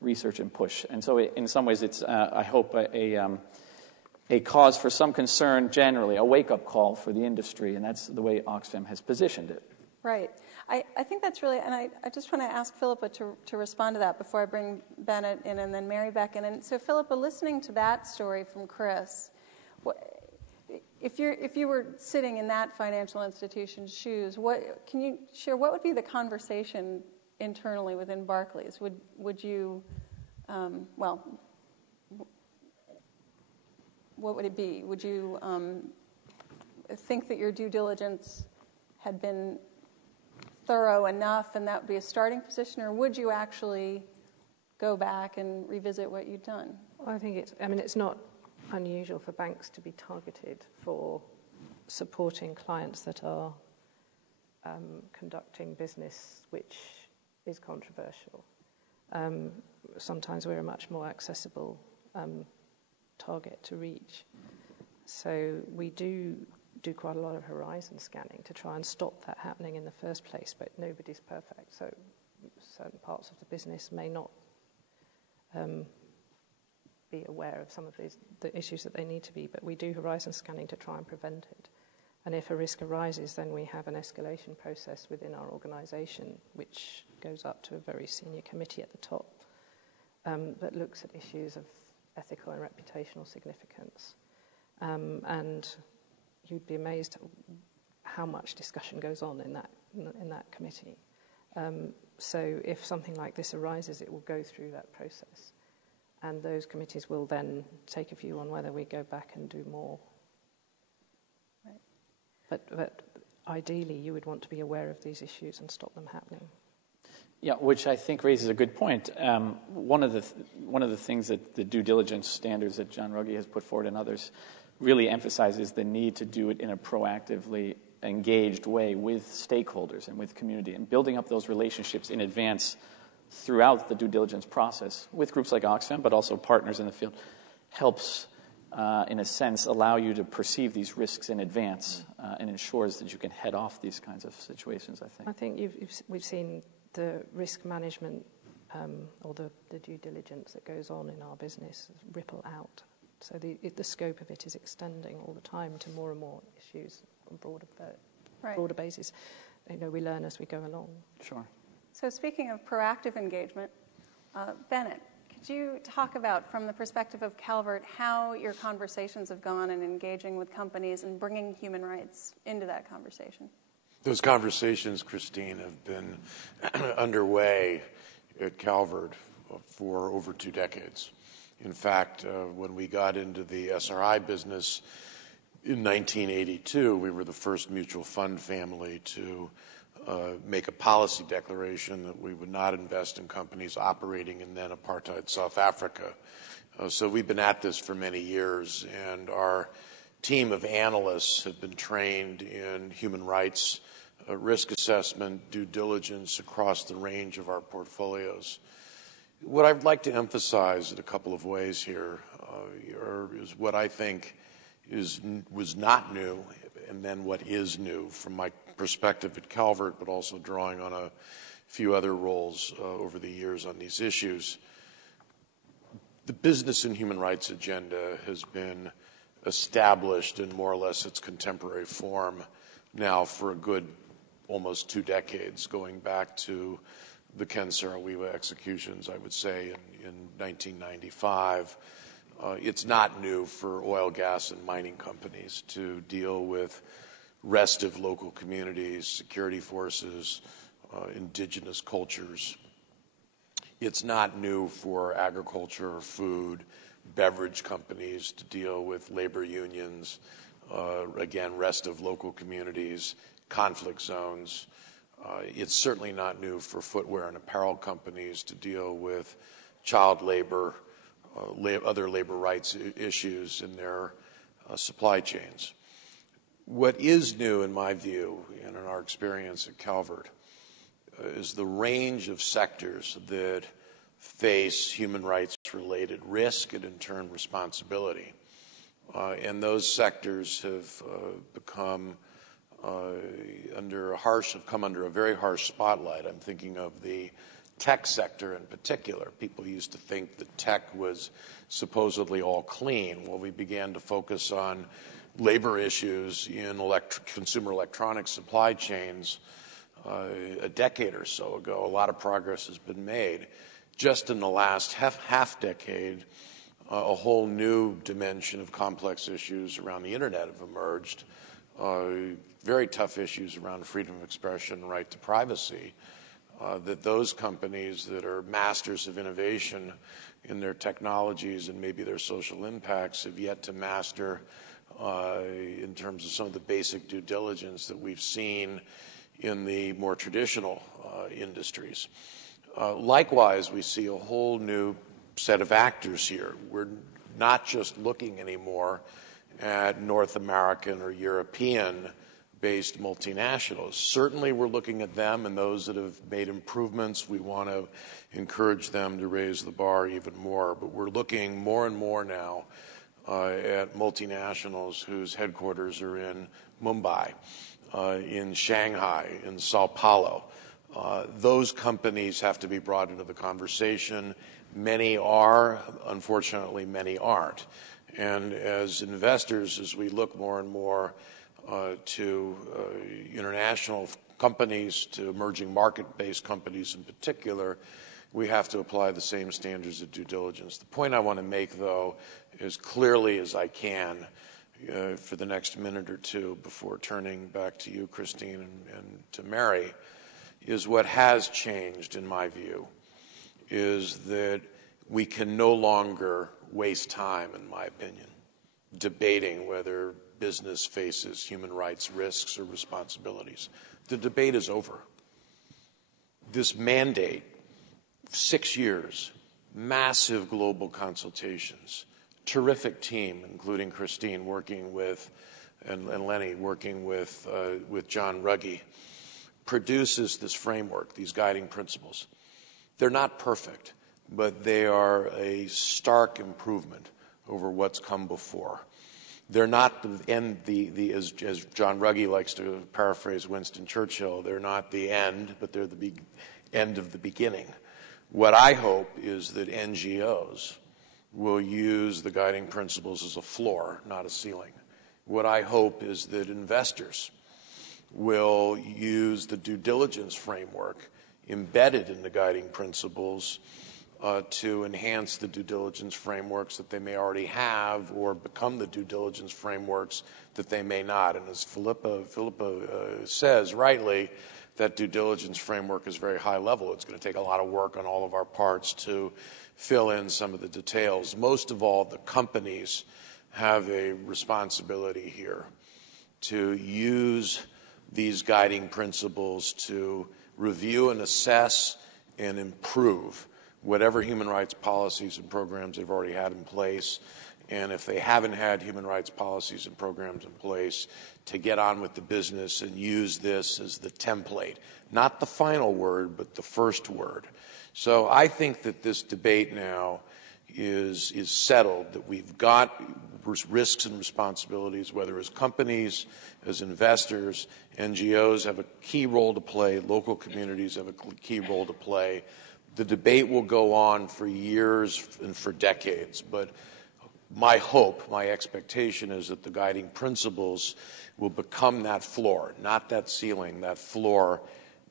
research and push. And so in some ways it's, I hope, a cause for some concern generally, a wake-up call for the industry, and that's the way Oxfam has positioned it. Right. I think that's really, and I just want to ask Philippa to respond to that before I bring Bennett in and then Mary back in. And so Philippa, listening to that story from Chris, if you were sitting in that financial institution's shoes, can you share what would be the conversation internally within Barclays? Would you, what would it be? Would you think that your due diligence had been thorough enough and that would be a starting position, or would you actually go back and revisit what you'd done? I think it's not unusual for banks to be targeted for supporting clients that are conducting business which is controversial. Sometimes we're a much more accessible target to reach. So we do quite a lot of horizon scanning to try and stop that happening in the first place, but nobody's perfect. So certain parts of the business may not be aware of some of the issues that they need to be, but we do horizon scanning to try and prevent it. And if a risk arises, then we have an escalation process within our organisation, which goes up to a very senior committee at the top that looks at issues of ethical and reputational significance. And you'd be amazed at how much discussion goes on in that committee. So if something like this arises, it will go through that process. And those committees will then take a view on whether we go back and do more. Right. But ideally, you would want to be aware of these issues and stop them happening. Yeah, which I think raises a good point. One of the things that the due diligence standards that John Ruggie has put forward and others really emphasizes the need to do it in a proactively engaged way with stakeholders and with community, and building up those relationships in advance throughout the due diligence process with groups like Oxfam, but also partners in the field, helps, in a sense, allow you to perceive these risks in advance and ensures that you can head off these kinds of situations, I think. We've seen the risk management or the due diligence that goes on in our business ripple out So the scope of it is extending all the time to more and more issues on broader basis. We learn as we go along. Sure. So speaking of proactive engagement, Bennett, could you talk about, from the perspective of Calvert, how your conversations have gone in engaging with companies and bringing human rights into that conversation? Those conversations, Christine, have been underway at Calvert for over 2 decades. In fact, when we got into the SRI business in 1982, we were the first mutual fund family to make a policy declaration that we would not invest in companies operating in then apartheid South Africa. So we've been at this for many years, and our team of analysts have been trained in human rights, risk assessment, due diligence across the range of our portfolios. What I'd like to emphasize in a couple of ways here is what I think was not new, and then what is new from my perspective at Calvert, but also drawing on a few other roles over the years on these issues. The business and human rights agenda has been established in more or less its contemporary form now for a good almost 2 decades, going back to the Ken Saro-Wiwa executions, I would say, in 1995. It's not new for oil, gas, and mining companies to deal with rest of local communities, security forces, indigenous cultures. It's not new for agriculture, food, beverage companies to deal with labor unions, again, rest of local communities, conflict zones. It's certainly not new for footwear and apparel companies to deal with child labor, other labor rights issues in their supply chains. What is new, in my view, and in our experience at Calvert, is the range of sectors that face human rights-related risk and, in turn, responsibility. And those sectors have come under a very harsh spotlight. I'm thinking of the tech sector in particular. People used to think that tech was supposedly all clean. Well, we began to focus on labor issues in consumer electronics supply chains a decade or so ago. A lot of progress has been made. Just in the last half decade, a whole new dimension of complex issues around the internet have emerged. Very tough issues around freedom of expression, right to privacy, that those companies that are masters of innovation in their technologies and maybe their social impacts have yet to master in terms of some of the basic due diligence that we've seen in the more traditional industries. Likewise, we see a whole new set of actors here. We're not just looking anymore at North American or European-based multinationals. Certainly we're looking at them and those that have made improvements. We want to encourage them to raise the bar even more. But we're looking more and more now at multinationals whose headquarters are in Mumbai, in Shanghai, in Sao Paulo. Those companies have to be brought into the conversation. Many are, unfortunately, many aren't. And as investors, as we look more and more to international companies, to emerging market-based companies in particular, we have to apply the same standards of due diligence. The point I want to make, though, as clearly as I can for the next minute or two before turning back to you, Christine, and to Mary, is what has changed, in my view, is that we can no longer waste time, in my opinion, debating whether business faces human rights risks or responsibilities. The debate is over. This mandate, 6 years, massive global consultations, terrific team, including Christine working with, and Lene working with John Ruggie, produces this framework, these guiding principles. They're not perfect, but they are a stark improvement over what's come before. They're not as John Ruggie likes to paraphrase Winston Churchill, they're not the end, but they're the end of the beginning. What I hope is that NGOs will use the guiding principles as a floor, not a ceiling. What I hope is that investors will use the due diligence framework embedded in the guiding principles to enhance the due diligence frameworks that they may already have or become the due diligence frameworks that they may not. And as Philippa says rightly, that due diligence framework is very high level. It's going to take a lot of work on all of our parts to fill in some of the details. Most of all, the companies have a responsibility here to use these guiding principles to review and assess and improve whatever human rights policies and programs they've already had in place. And if they haven't had human rights policies and programs in place, to get on with the business and use this as the template. Not the final word, but the first word. So I think that this debate now is settled, that we've got risks and responsibilities, whether as companies, as investors, NGOs have a key role to play, local communities have a key role to play. The debate will go on for years and for decades, but my hope, my expectation is that the guiding principles will become that floor, not that ceiling, that floor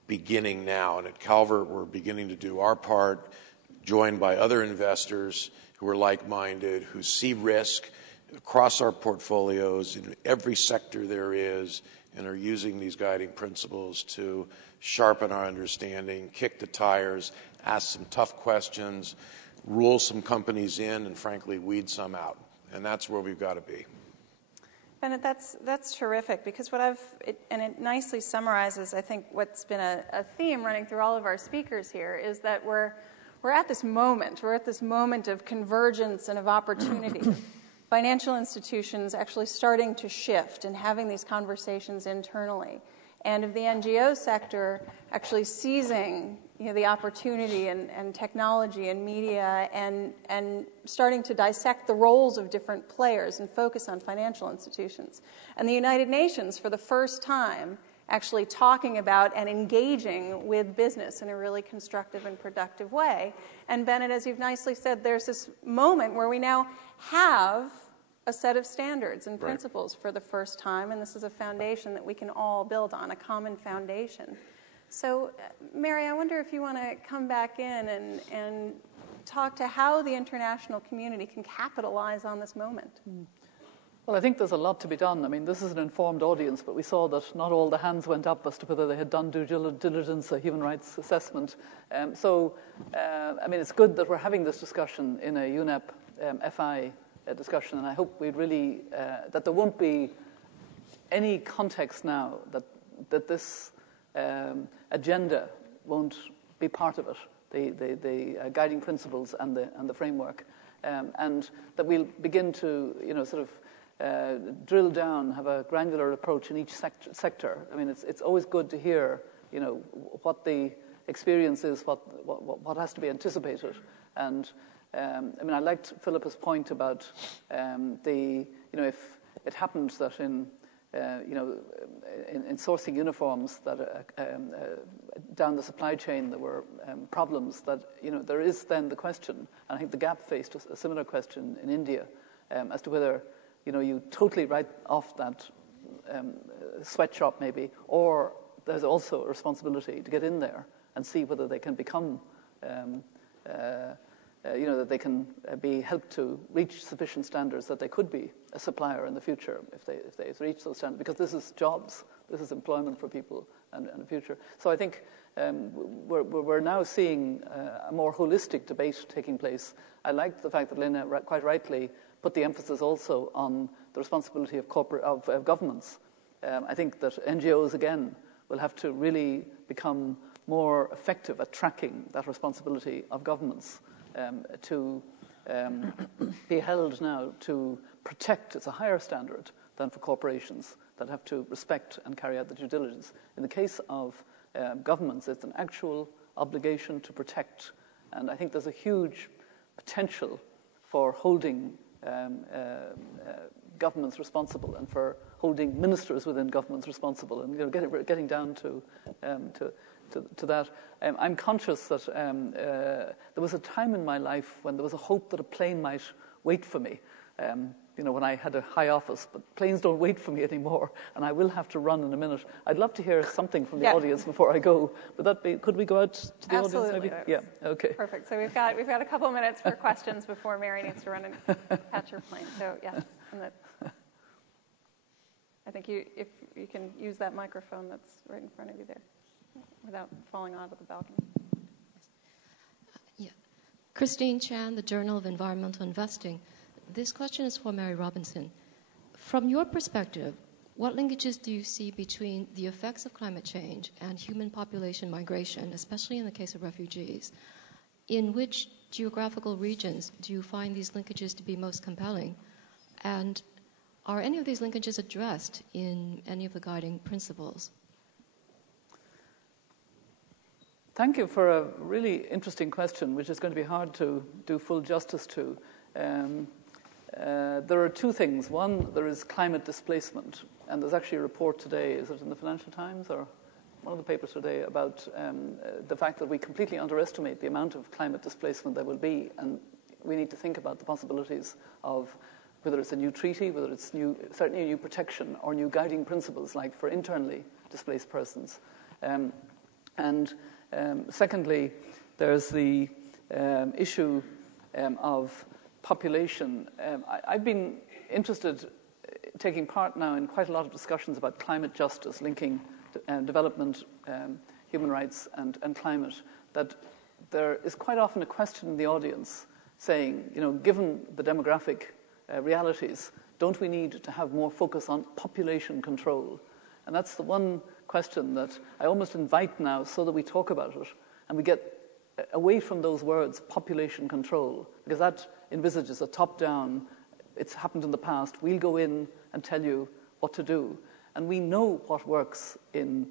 beginning now. And at Calvert, we're beginning to do our part, joined by other investors who are like-minded, who see risk across our portfolios in every sector there is, and are using these guiding principles to sharpen our understanding, kick the tires, ask some tough questions, rule some companies in, and frankly, weed some out. And that's where we've got to be. Bennett, that's terrific, because it nicely summarizes, I think, what's been a theme running through all of our speakers here, is that we're at this moment. We're at this moment of convergence and of opportunity. Financial institutions actually starting to shift and having these conversations internally, and of the NGO sector actually seizing the opportunity and technology and media and starting to dissect the roles of different players and focus on financial institutions. And the United Nations, for the first time, actually talking about and engaging with business in a really constructive and productive way. And Bennett, as you've nicely said, there's this moment where we now have a set of standards and principles for the first time, and this is a foundation that we can all build on, a common foundation. So, Mary, I wonder if you want to come back in and talk to how the international community can capitalize on this moment. Well, I think there's a lot to be done. I mean, this is an informed audience, but we saw that not all the hands went up as to whether they had done due diligence or human rights assessment. I mean, it's good that we're having this discussion in a UNEP FI discussion, and I hope we really that there won't be any context now that this agenda won't be part of it, the guiding principles and the framework, and that we'll begin to sort of drill down, have a granular approach in each sector. I mean, it's always good to hear what the experience is, what has to be anticipated, and I mean, I liked Philippa's point about if it happens that in sourcing uniforms that down the supply chain there were problems, that there is then the question, and I think the Gap faced a similar question in India as to whether you totally write off that sweatshop maybe, or there's also a responsibility to get in there and see whether they can become that they can be helped to reach sufficient standards that they could be a supplier in the future if they reach those standards, because this is jobs, this is employment for people and the future. So I think we're now seeing a more holistic debate taking place. I like the fact that Lene quite rightly put the emphasis also on the responsibility of governments. I think that NGOs again will have to really become more effective at tracking that responsibility of governments. To be held now to protect, it's a higher standard than for corporations that have to respect and carry out the due diligence. In the case of governments, it's an actual obligation to protect, and I think there's a huge potential for holding governments responsible and for holding ministers within governments responsible, and getting down to to that. I'm conscious that there was a time in my life when there was a hope that a plane might wait for me. When I had a high office, but planes don't wait for me anymore, and I will have to run in a minute. I'd love to hear something from the audience before I go. Could we go out to the Absolutely. audience maybe? Yeah, okay. Perfect. So we've got a couple of minutes for questions before Mary needs to run and catch her plane. So yes, I think if you can use that microphone that's right in front of you there without falling out of the balcony. Yeah. Christine Chan, the Journal of Environmental Investing. This question is for Mary Robinson. From your perspective, what linkages do you see between the effects of climate change and human population migration, especially in the case of refugees? In which geographical regions do you find these linkages to be most compelling? And are any of these linkages addressed in any of the guiding principles? Thank you for a really interesting question, which is going to be hard to do full justice to. There are two things. One, there is climate displacement, and there's actually a report today, is it in the Financial Times or one of the papers today, about the fact that we completely underestimate the amount of climate displacement there will be, and we need to think about the possibilities of whether it's a new treaty, whether it's certainly new protection or new guiding principles, like for internally displaced persons. Secondly, there's the issue of population. I've been interested, taking part now in quite a lot of discussions about climate justice, linking development, human rights, and climate, that there is quite often a question in the audience saying, given the demographic realities, don't we need to have more focus on population control? And that's the one question that I almost invite now so that we talk about it and we get away from those words, population control, because that envisages a top-down, it's happened in the past, we'll go in and tell you what to do. And we know what works in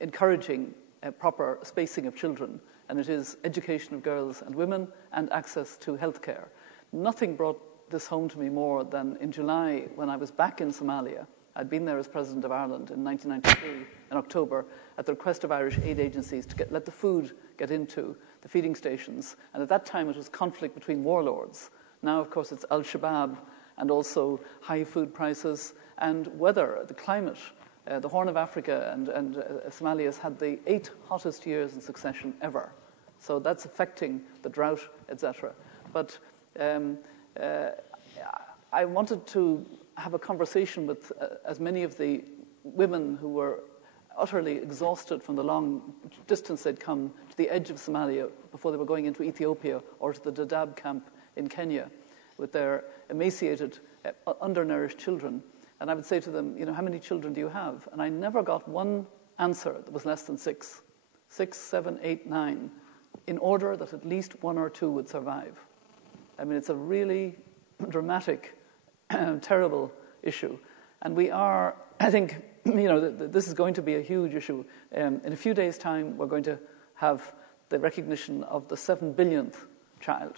encouraging proper spacing of children, and it is education of girls and women and access to healthcare. Nothing brought this home to me more than in July when I was back in Somalia. I'd been there as President of Ireland in 1993 in October at the request of Irish aid agencies to let the food get into the feeding stations. And at that time it was conflict between warlords. Now, of course, it's Al-Shabaab and also high food prices and weather, the climate. The Horn of Africa and Somalia has had the 8 hottest years in succession ever. So that's affecting the drought, etc. But I wanted to have a conversation with as many of the women who were utterly exhausted from the long distance they'd come to the edge of Somalia before they were going into Ethiopia or to the Dadaab camp in Kenya with their emaciated, undernourished children. And I would say to them, how many children do you have? And I never got one answer that was less than 6, 7, 8, 9, in order that at least 1 or 2 would survive. I mean, it's a really dramatic, terrible issue. And we are, I think, this is going to be a huge issue. In a few days' time, we're going to have the recognition of the 7 billionth child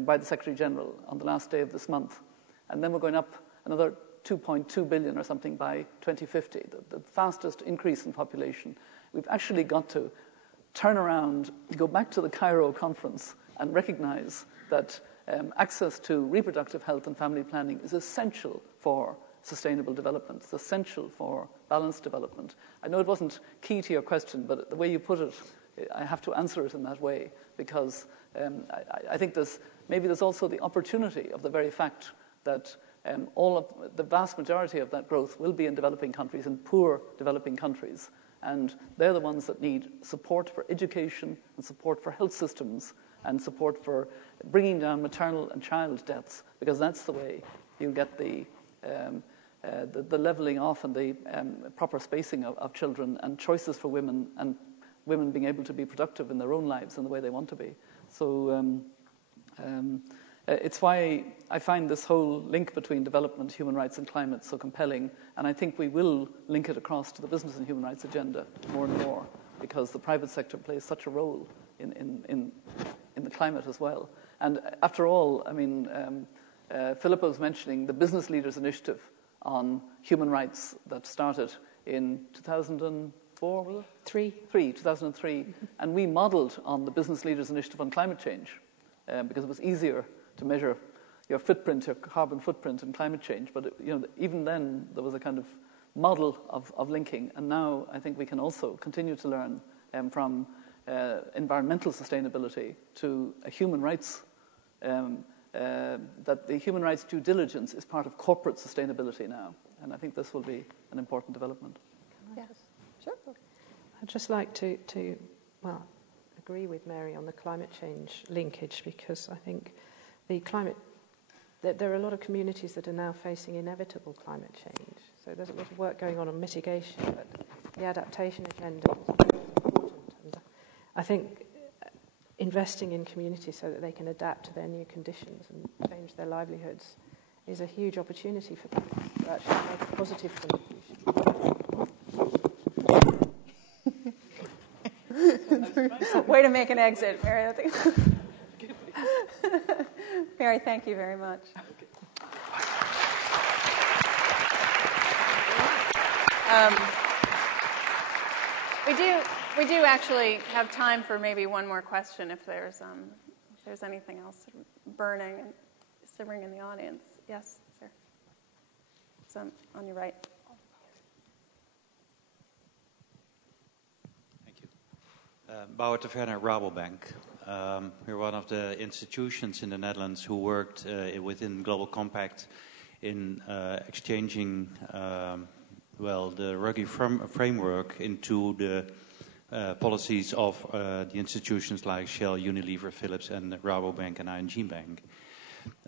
by the Secretary-General on the last day of this month. And then we're going up another 2.2 billion or something by 2050, the fastest increase in population. We've actually got to turn around, go back to the Cairo conference and recognize that access to reproductive health and family planning is essential for sustainable development. It's essential for balanced development. I know it wasn't key to your question, but the way you put it, I have to answer it in that way because I think there's also the opportunity of the very fact that all of the vast majority of that growth will be in developing countries and poor developing countries. And they're the ones that need support for education and support for health systems and support for bringing down maternal and child deaths, because that's the way you get the leveling off and the proper spacing of children and choices for women and women being able to be productive in their own lives in the way they want to be. So it's why I find this whole link between development, human rights and climate so compelling, and I think we will link it across to the business and human rights agenda more and more, because the private sector plays such a role in the climate as well. And after all, I mean, Philippa was mentioning the Business Leaders Initiative on human rights that started in 2000 and 2004, was it? 2003. And we modelled on the Business Leaders Initiative on Climate Change because it was easier to measure your footprint, your carbon footprint and climate change. But even then, there was a kind of model of linking. And now I think we can also continue to learn from environmental sustainability to a human rights, that the human rights due diligence is part of corporate sustainability now. And I think this will be an important development. Yes. Sure. I'd just like to agree with Mary on the climate change linkage, because I think there are a lot of communities that are now facing inevitable climate change. So there's a lot of work going on mitigation, but the adaptation agenda is important. And I think investing in communities so that they can adapt to their new conditions and change their livelihoods is a huge opportunity for them to actually make a positive contribution. Way to make an exit, Mary. Mary, thank you very much. We do actually have time for maybe one more question if there's anything else burning and simmering in the audience. Yes, sir. It's on your right. Thank you. Bouwer Verner, Rabobank. We're one of the institutions in the Netherlands who worked within Global Compact in exchanging the Ruggie framework into the policies of the institutions like Shell, Unilever, Philips, and Rabobank and ING Bank.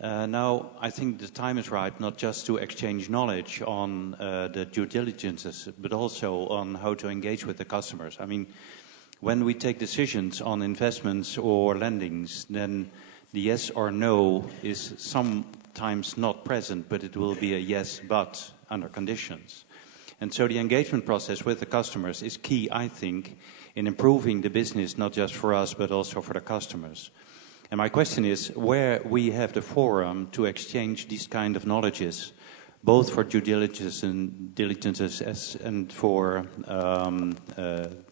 Now, I think the time is right not just to exchange knowledge on the due diligences, but also on how to engage with the customers. I mean, when we take decisions on investments or lendings, then the yes or no is sometimes not present, but it will be a yes, but under conditions. And so the engagement process with the customers is key, I think, in improving the business, not just for us, but also for the customers. And my question is, where we have the forum to exchange these kind of knowledges, both for due diligence and for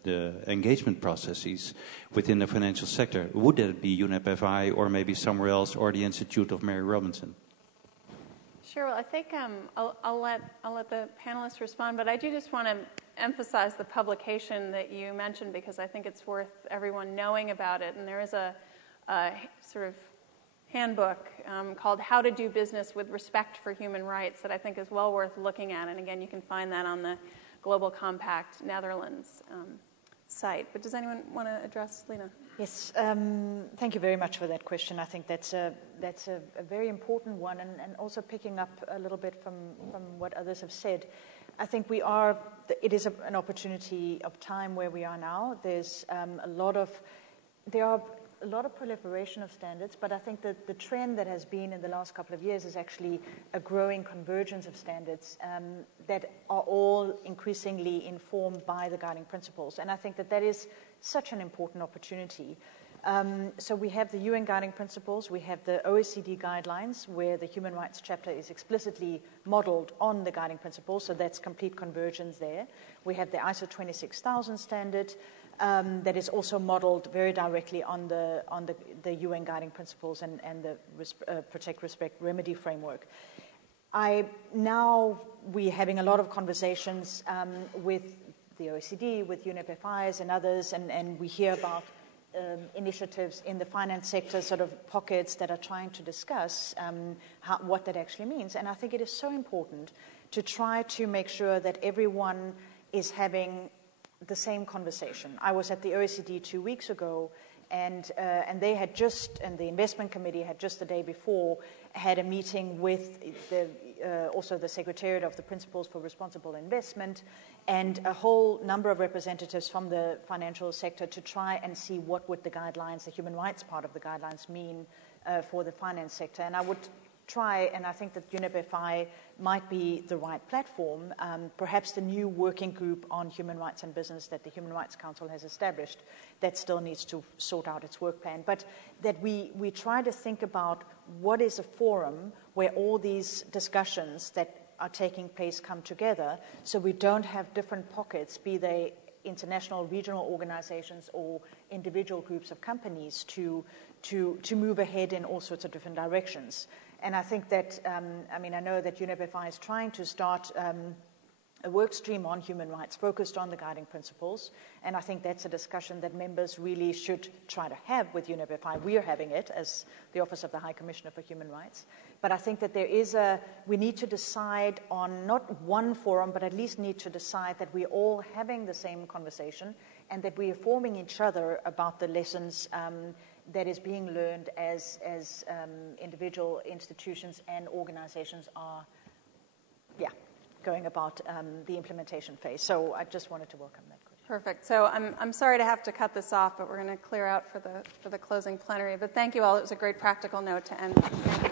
the engagement processes within the financial sector, would that be UNEP FI or maybe somewhere else, or the Institute of Mary Robinson? Sure. Well, I think I'll let the panelists respond, but I do just want to emphasize the publication that you mentioned because I think it's worth everyone knowing about it. And there is a sort of handbook called How to Do Business with Respect for Human Rights that I think is well worth looking at. And again, you can find that on the Global Compact Netherlands site. But does anyone want to address Lene? Yes, thank you very much for that question. I think that's a very important one, and also picking up a little bit from what others have said. I think it is an opportunity of time where we are now. There are a lot of proliferation of standards, but I think that the trend that has been in the last couple of years is actually a growing convergence of standards that are all increasingly informed by the guiding principles. And I think that is such an important opportunity. So we have the UN guiding principles, we have the OECD guidelines where the human rights chapter is explicitly modeled on the guiding principles, so that's complete convergence there. We have the ISO 26000 standard that is also modeled very directly on the UN guiding principles and the Protect, Respect, Remedy framework. We're having a lot of conversations with the OECD, with UNEP FIs and others, and we hear about initiatives in the finance sector, sort of pockets that are trying to discuss what that actually means. And I think it is so important to try to make sure that everyone is having the same conversation. I was at the OECD 2 weeks ago, and they had and the investment committee had just the day before had a meeting with also the Secretariat of the Principles for Responsible Investment and a whole number of representatives from the financial sector to try and see what would the guidelines, the human rights part of the guidelines, mean for the finance sector. And I would try, and I think that UNEP FI might be the right platform, perhaps the new working group on human rights and business that the Human Rights Council has established, that still needs to sort out its work plan, but that we try to think about what is a forum where all these discussions that are taking place come together, so we don't have different pockets, be they international, regional organizations or individual groups of companies to move ahead in all sorts of different directions. And I think that, I know that UNEP FI is trying to start a work stream on human rights focused on the guiding principles, and I think that's a discussion that members really should try to have with UNEP FI. We are having it as the Office of the High Commissioner for Human Rights, but I think that we need to decide on not one forum, but at least need to decide that we're all having the same conversation and that we are informing each other about the lessons that is being learned as individual institutions and organizations are, going about the implementation phase. So I just wanted to welcome that question. Perfect. So I'm sorry to have to cut this off, but we're going to clear out for the closing plenary. But thank you all. It was a great practical note to end. Thank you.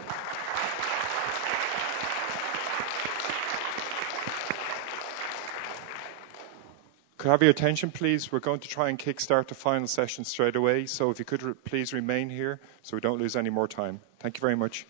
Could I have your attention, please? We're going to try and kickstart the final session straight away. So if you could please remain here so we don't lose any more time. Thank you very much.